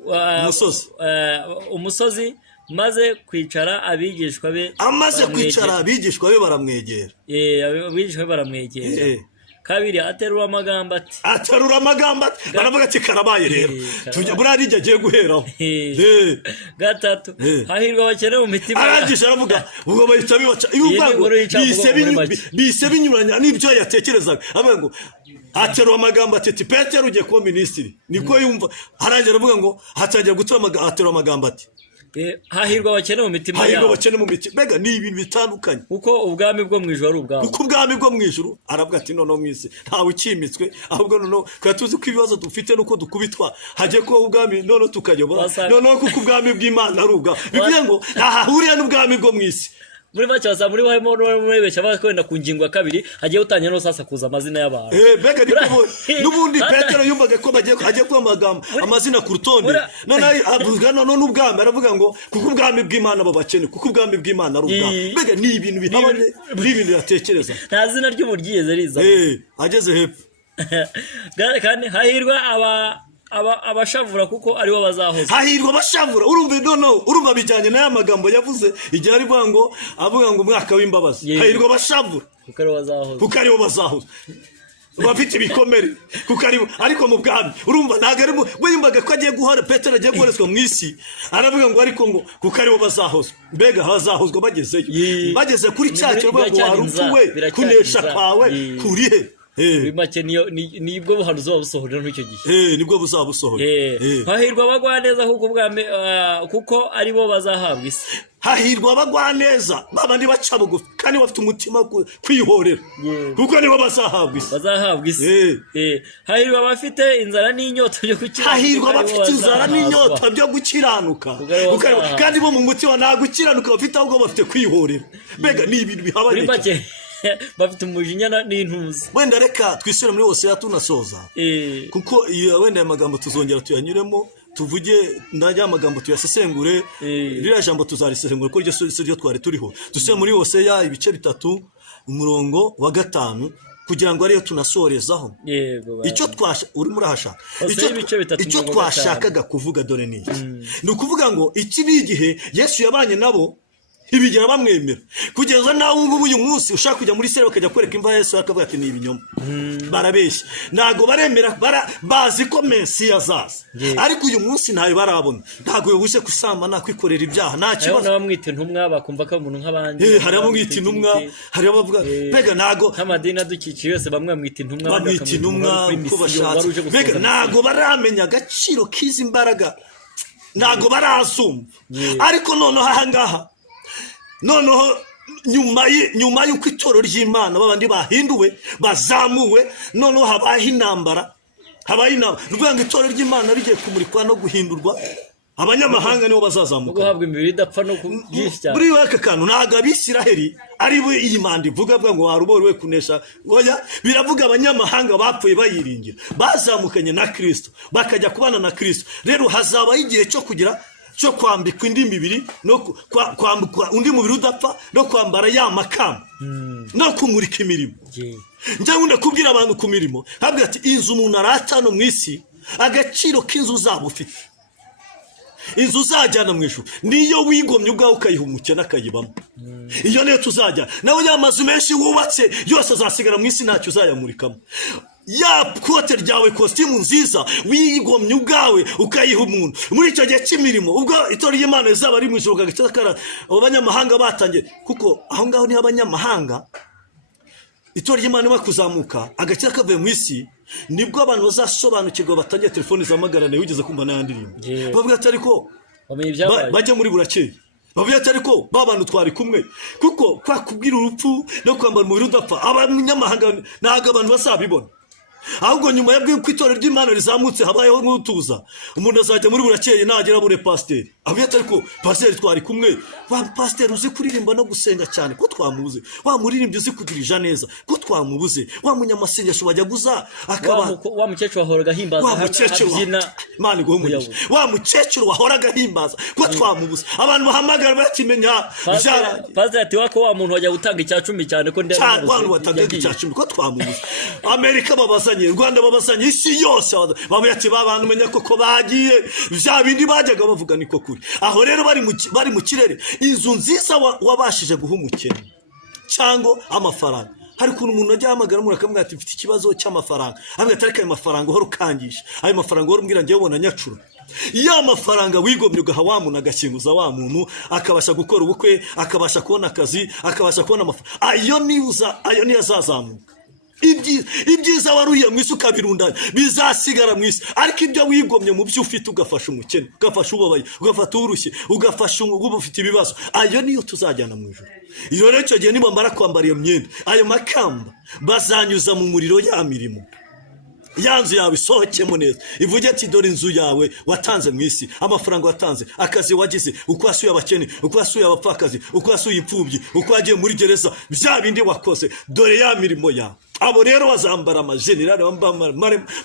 umusozi, maze kwicara abigishwa be. Amaze kwicara abigishwa be baramwegera. Abigishwa be baramwegera. Kabiri aterura amagambo ati. Baravuga ati karabaye rero. Buriya nijya agiye guheraho. Gatatu hahirwa abakene mu mitima. Arangije aravuga ubwo bahita bibaca. Bise binyuranya n'ibyo yatekerezaga. Avuga ngo aterura amagambo ati Petero ugiye kuba minisitiri. Niko yumva. Arangije aravuga ngo hatangira gutura aterura amagambo ati hahirwa abakene mu mitima hahirwa yabo abakene mu mitima. Mbega ni ibintu bitandukanye, kuko ubwami bwo mu ijuru ari ubwabo. kuko ubwami bwo mu ijuru aravuga ati noneho mu isi ntawe ukimitswe, ahubwo noneho tukaba tuzi ko ibibazo dufite nuko dukubitwa, hagiye kuba ubwami noneho tukayobora, noneho kuko ubwami bw'Imana ari ubwabo. Bivuze ngo ntahahurira n'ubwami bwo mu isi. Muri make basa muri barimo murebesha bakwenda ku ngingo ya kabiri hagiye utangira no sasa kuza amazina y'abantu. Mbega n'ubundi Petero yumvaga ko hagiye kuba amazina ku rutonde, none avuga none n'ubwami aravuga ngo kuko ubwami bw'Imana babakene, kuko ubwami bw'Imana ari ubwabo. Mbega ni ibintu bihabanye, ni ibintu yatekereza. Nta zina ry'umuryigeze riza ageze hepfo. Kandi hahirwa abashavura kuko aribo bazahoza. Hahirwa abashavura. Urumva bijyanye n'aya magambo yavuze igihe avuga ngo umwaka w'imbabazi. Hahirwa abashavura kuko aribo bazahoza, bafite ibikomere kuko aribo. Ariko mu bwami urumva ntabwo arimo, we yumvaga ko agiye guhora, Petero agiye guhorezwa mu isi, aravuga ngo ariko ngo kuko aribo bazahozwa. Mbega hazahozwa bagezeyo, bageze kuri cya cyo ngo warupfu we, kunesha kwawe kurihe. Muri make nibwo buhanuzi busohorera n'icyo gihe. Nibwo buzaba busohorera. Hahirwa abagwaneza kuko aribo bazahabwa isi. Hahirwa abagwaneza, babandi baca bugufi kandi bafite umutima kwihorera, kuko nibo bazahabwa isi. Hahirwa abafite inzara n'inyota byo gukiranuka. Hahirwa abafite inzara n'inyota byo gukiranuka, kandi bo mu mutima nta gukiranuka bafite, ahubwo bafite kwihorera. Mbega ni ibintu bihabanye cyane. Bafite umujinya n'intuzi. Wenda reka twishyure muri Hosea tunasoza, kuko wenda aya magambo tuzongera tuyanyuremo, tuvuge ndajya amagambo tuyasesengure, ririya jambo tuzarisesengura kuko iryo si ryo twari turiho. Dusubire muri Hosea ibice 3 umurongo wa 5 kugira ngo ariyo tunasorezaho. Icyo uri murahashaka, icyo twashakaga kuvuga dore ni iki. Ni ukuvuga ngo iki ni igihe Yesu yabanye nabo ntibigera bamwemera, kugeza nawe ubu uyu munsi ushaka kujya muri sere bakajya kwereka imva Yesu akavuga ati ni ibinyoma. Barabeshya, ntago baremera, bazi ko Mesiya azaza, ariko uyu munsi ntayo barabona. Ntago yobuje kusambana, kwikorera ibyaha, nta kibazo. N'abamwita intumwa bakumva ko umuntu nk'abandi. Hari abamwita intumwa, hari abavuga mbega ntago nk'amadini adukikiye yose bamwe bamwita intumwa, bamwita intumwa uko bashatse. Mbega ntago baramenya agaciro k'izi mbaraga, ntago barazumva. Ariko noneho ahangaha, noneho nyuma y'uko itorero ry'Imana babandi bahinduwe bazamuwe, noneho habaho intambara. Ruvuga ngo itorero ry'Imana rigiye kumurikwa no guhindurwa, abanyamahanga nibo bazazamuka, guhabwa imibiri idapfa no kubyishi cyane. Buri waka kantu ntago Abisiraheli ari we iyi manda ivuga ngo waruboriwe kunesha. Oya, biravuga abanyamahanga bapfuye bayiringira, bazamukanye na Kristo, bakajya kubana na Kristo. Rero hazabaho igihe cyo kwambikwa indi mibiri, no kwambikwa undi mubiri udapfa, no kwambara ya makamba, no kumurika imirimo. Njyewe ndakubwira abantu ku mirimo, habwa ati inzu umuntu aratano mu isi, agaciro k'inzu uzaba ufite, inzu uzajyana mu ijuru niyo wigomye ubwawe ukayihumukira n'akayibamo. Iyo niyo tuzajya nawe. Ya mazu menshi wubatse yose azasigara mu isi, ntacyo uzayamurikamo. Ya kote ryawe, kositimu nziza wigomye ubwawe ukayiha umuntu, muri icyo gihe cy'imirimo ubwo itorero ry'Imana rizaba ari mu ijuru, gagacakara abanyamahanga batangiye. Kuko aho ngaho ni abanyamahanga, itorero ry'Imana bakuzamuka agakira kavuye mu isi, nibwo abantu bazasobanukirwa, batangiye telefoni zamagarane. Wigeze kumva n'andirimbo bavuga ati ariko bajya muri burakeye, bavuga ati ariko bantu twari kumwe, kuko kwakubwira urupfu no kwambara umubiri udapfa abanyamahanga ntabwo abantu bazabibona. Ahubwo nyuma y'uko itorero ry'Imana rizamutse habayeho nk'utuza, umuntu azajya muri burakeye nagera bure pasiteri, avuga ati ariko pasiteri twari kumwe, wa pasiteri uzi kuririmba no gusenga cyane ko twamubuze, wa muririmbyi uzi kudirija neza ko twamubuze, wa munyamasengesho bajya guza akaba wa mukecuru wahoraga himbaza, wa mukecuru Imana iguhumurije, wa mukecuru wahoraga himbaza ko twamubuze. Abantu bahamagara bakimenya pasiteri ati wako wa muntu wajya gutanga icya 10 cyane ko ndetse abantu batanga icya 10 ko twamubuze. Amerika babazanye, Rwanda babazanye, isi yose bavuye ati babantu menya koko bagiye bya bindi bajyaga bavuga niko kuri. Aho rero bari mu kirere, inzu nziza wabashije guhumukira cyangwa amafaranga. Hari kuntu umuntu ajya hamagara muri akamwe ati mfite ikibazo cy'amafaranga, avuga ati ariko ayo mafaranga uhora ukangisha, ayo mafaranga uhora umbwira ngiye ubona nyacura. Ya mafaranga wigomye ugaha wa muntu agashyinguza wa muntu, akabasha gukora ubukwe, akabasha kubona akazi, akabasha kubona amafaranga, ayo niyo azazamuka. ibyiza waruhiye mu isi ukabirundanya bizasigara mu isi, ariko ibyo wigomye mu byo ufite ugafasha umukene, ugafasha ubabaye, ugafata urushye, ugafasha ufite ibibazo, ayo niyo tuzajyana mu ijuru. Iyo rero icyo gihe nibamara kwambara iyo myenda, ayo makamba bazanyuza mu muriro ya mirimo, ya nzu yawe isohokemo neza, ivuge ati dore inzu yawe watanze mu isi, amafaranga watanze, akazi wagize, uko wasuye abakene, uko wasuye abapfakazi, uko wasuye imfubyi, uko wagiye muri gereza, bya bindi wakoze, dore ya mirimo yawe. Abo rero bazambara amajenerali,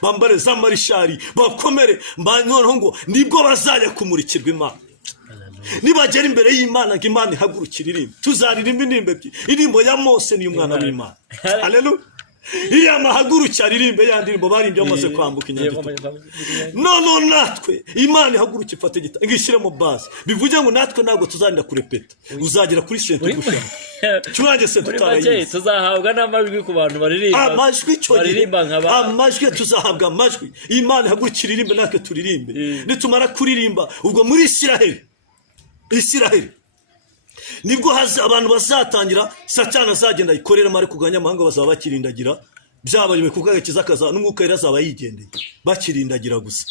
bambare za marishari, bakomere, noneho ngo nibwo bazajya kumurikirwa Imana. Nibagera imbere y'Imana ngo Imana ihagurukire irimbi, tuzaririmba indirimbo ebyiri, indirimbo ya Mose n'iy'umwana w'Imana. Haleluya. Iriya mahagurukira aririmbe ya ndirimbo barimbye bamaze kwambuka inyanja. None natwe Imana ihaguruka ifate gita ngishyire mu base, bivuge ngo natwe ntabwo tuzanira kurepeta, uzagera kuri sente gushaka cyurange sente tarayizi, tuzahabwa n'amajwi ku bantu baririmba, amajwi cyo amajwi tuzahabwa amajwi. Imana ihagurukira irimbe natwe turirimbe, nitumara kuririmba ubwo muri Isiraheli nibwo abantu bazatangira, Satani azagenda ikorera mari kuganya amahanga, bazaba bakirindagira byabaye kuko agakiza kaza n'umwuka yari azaba yigendeye bakirindagira gusa.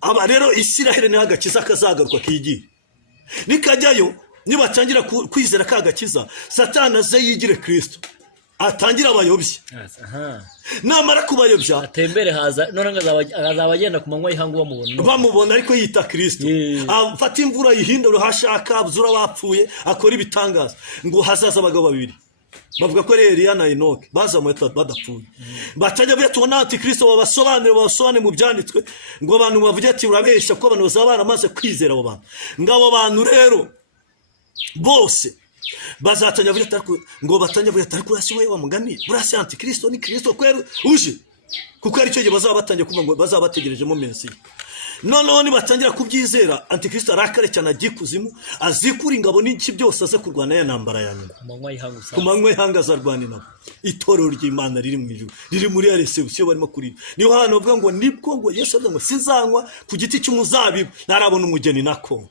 Aba rero Isiraheli ni agakiza kazagaruka kigiye, nikajyayo nibatangira kwizera ka gakiza, Satani aze yigire Kristo, atangira abayobye. Namara kubayobya atembere haza, none azaba agenda ku manywa y'ihangu bamubona ariko yita Kristo, afata imvura yihindura hashaka abzura bapfuye, akora ibitangaza. Ngo hazaza abagabo babiri bavuga ko Eliya na Enoki bazamuye badapfuye, batajya betubona ati Kristo babasobanure mu byanditswe, ngo abantu bavuge ati urabeshya ko abantu bazaba baramaze kwizera abo bantu. Ngabo bantu rero bose bazatanya vuga atari ngo batanya vuga atari kurasi we wa mugani burasi Antikristo ni Kristo kwera uje, kuko ari cyo gihe bazaba batangiye kuvuga ngo bazaba bategerejemo Mesiya. Noneho nibatangira kubyizera, Antikristo arakare cyane agikuzimu, azikura ingabo n'iki byose aze kurwana ya ntambara ya nyuma ku manywa y'ihanga azarwana nabo. Itorero ry'Imana riri mu ijuru, riri muri ya reception barimo kuri, niho hano bavuga ngo nibwo ngo Yesu avuga ngo sinzanywa ku giti cy'umuzabibu ntarabona umugeni nako.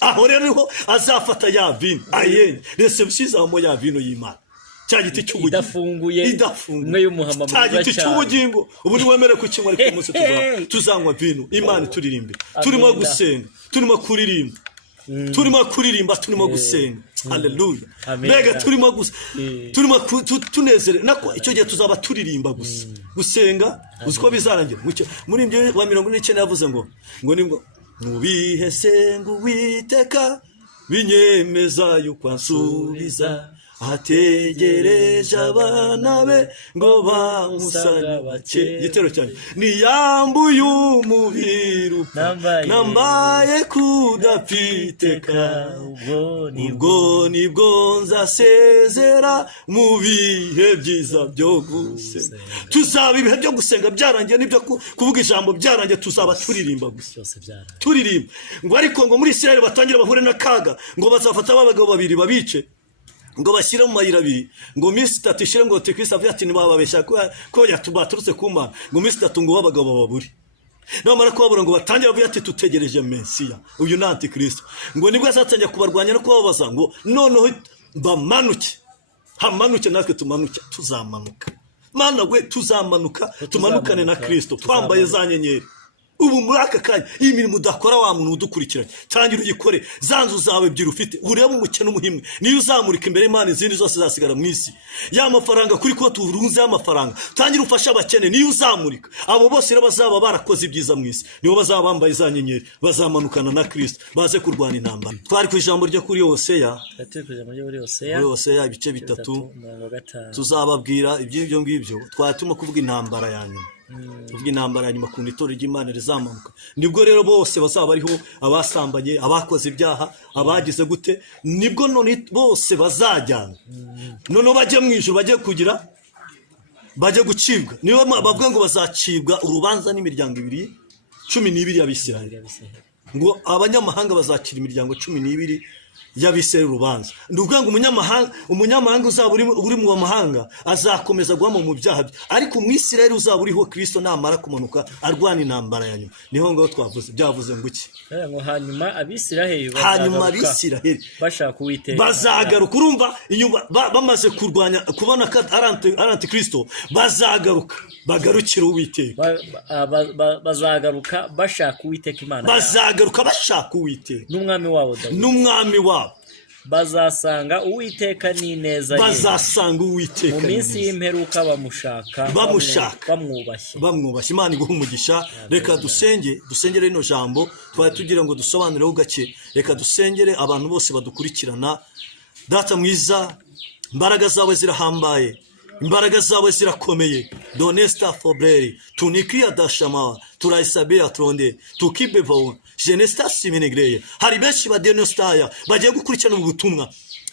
Aho rero niho azafata ya vino ayenye reception izamo ya vino y'Imana, cya giti cy'ubugingo idafunguye y'umuhama mu giti cy'ubugingo. Ubu ni wemere ku kimwe ariko umunsi tuzanywa vino. Imana turirimbe, turimo gusenga, turimo kuririmba, turimo gusenga. Haleluya. Mbega turimo tunezere nako icyo gihe tuzaba turirimba gusa. Gusenga uziko bizarangira muri ibyo wa 49 yavuze ngo nubihe senga Uwiteka binyemeza yuko ansubiza, ategereje abana be ngo bamusane bake. Igitero cyane niyambuye umubiri upfa, nambaye kudapfiteka, ubwo nibwo nzasezera mu bihe byiza byo gusenga. Tuzaba ibihe byo gusenga byarangiye, nibyo kuvuga ijambo byarangiye, tuzaba turirimba gusa, turirimba. Ngo ariko ngo muri Isiraheli batangira bahure n'akaga, ngo bazafata abagabo babiri babice, ngo bashyire mu mayira abiri, ngo minsi 3 ishire, ngo Kristo avuye ati nibababeshya ko yatubaturutse ku Mana, ngo minsi 3 ngo babagabo baburi. Namara kubabura ngo batangira bavuye ati tutegereje Mesiya, uyu ni Antikristo. Ngo nibwo azatangira kubarwanya no kubabaza, ngo noneho bamanuke, hamanuke natwe tumanuke, tuzamanuka. Mana we tuzamanuka, tumanukane na Kristo twambaye za nyenyeri. Ubu muri aka kanya iyi mirimo udakora wa muntu udukurikiranye, tangira uyikore. Zanzu zawe ebyiri ufite, urebe umukene umuhimwe, niyo uzamurika imbere y'Imana izindi zose zasigara mu isi. Ya mafaranga kuri ko turunze y'amafaranga, tangira ufasha abakene, niyo uzamurika. Abo bose rero bazaba barakoze ibyiza mu isi, nibo bazaba bambaye za nyenyeri, bazamanukana na Kristo, baze kurwana intambara. Twari ku ijambo ryo kuri Hoseya, Hoseya ibice 3 tuzababwira iby'ibyo ngibyo. Twatuma kuvuga intambara ya nyuma, tuvuga intambara ya nyuma ku itorero ry'Imana rizamanuka. Nibwo rero bose bazaba bariho, abasambanye, abakoze ibyaha, abagize gute, nibwo none bose bazajyana. None bajye mu ijuru, bajye gucibwa. Niyo bavuga ngo bazacibwa urubanza n'imiryango 12 y'Abisirayeli. Ngo abanyamahanga bazakira imiryango 12 y'abisera urubanza. Nduvuga ngo umunyamahanga uzaba uri mu mahanga azakomeza guhama mu byaha bye, ariko umwisirayeli uzaba uriho Kristo namara kumanuka arwana intambara ya nyuma. Niho ngaho twavuze byavuze ngo iki? ngo hanyuma abisiraheli bashaka Uwiteka bazagaruka. Urumva bamaze kurwanya kubona ko Antikristo bazagaruka bagarukira Uwiteka. Bazagaruka bashaka Uwiteka Imana, bazagaruka bashaka Uwiteka n'umwami wabo Dawidi, n'umwami wabo. Bazasanga Uwiteka n'ineza ye, bazasanga Uwiteka mu minsi y'imperuka bamushaka bamwubashye. Imana iguha umugisha. Reka dusengere rino jambo twari tugira ngo dusobanureho gake. Reka dusengere abantu bose badukurikirana. Data mwiza, imbaraga zawe zirahambaye, imbaraga zawe zirakomeye. Donesta fobreri tunikia dashama turaisabia tronde tukibeva jenesta simenegreye. Hari benshi badenostaya bagiye gukurikirana ubutumwa.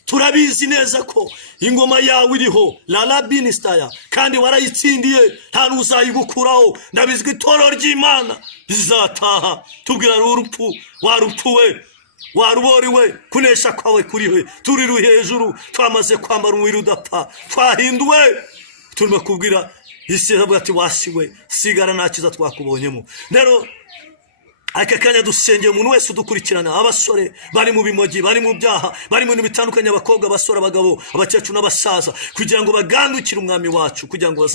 Turabizi neza ko ingoma yawe iriho lalabinistaya kandi warayitsindiye, nta n'uzayigukuraho. Ndabizwi itoro ry'Imana rizataha. Tubwira urupfu, warupfuwe, waruboriwe, kunesha kwawe kuriwe. Turi hejuru, twamaze kwambara umubiri udapfa, twahinduwe. Turimo kubwira isi avuga ati wasiwe, sigara nta kiza twakubonyemo. Rero aka kanya dusengeye umuntu wese udukurikirana, abasore bari mu bimogi, bari mu byaha, bari mu bintu bitandukanye, abakobwa, abasore, abagabo, abakecuru n'abasaza, kugira ngo bagandukire umwami wacu, kugira ngo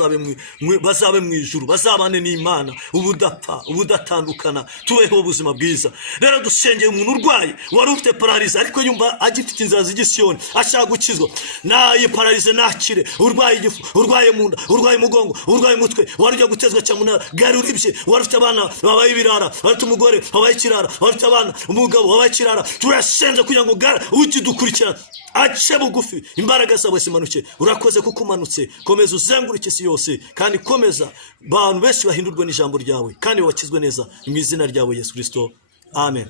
bazabe mu ijuru, bazabane n'Imana ubudapfa, ubudatandukana, tubeho ubuzima bwiza. Rero dusengeye umuntu urwaye, wari ufite paralize ariko yumva agifite inzira z'igisiyoni, ashaka gukizwa. Naye paralize nakire, urwaye igifu, urwaye munda, urwaye umugongo, urwaye umutwe, wari ujya gutezwa cyamunara, gari uribye, wari ufite abana babaye ibirara, wari ufite umugore wabaye ikirara, wari abana, umugabo wabaye ikirara. Turasenze kugira ngo ukidukurikirana ace bugufi, imbaraga zawe zimanuke. Urakoze kuko umanutse. Komeza uzenguruke isi yose, kandi komeza abantu benshi bahindurwe n'ijambo ryawe, kandi bakizwe neza mu izina ryawe Yesu Kristo. Amen.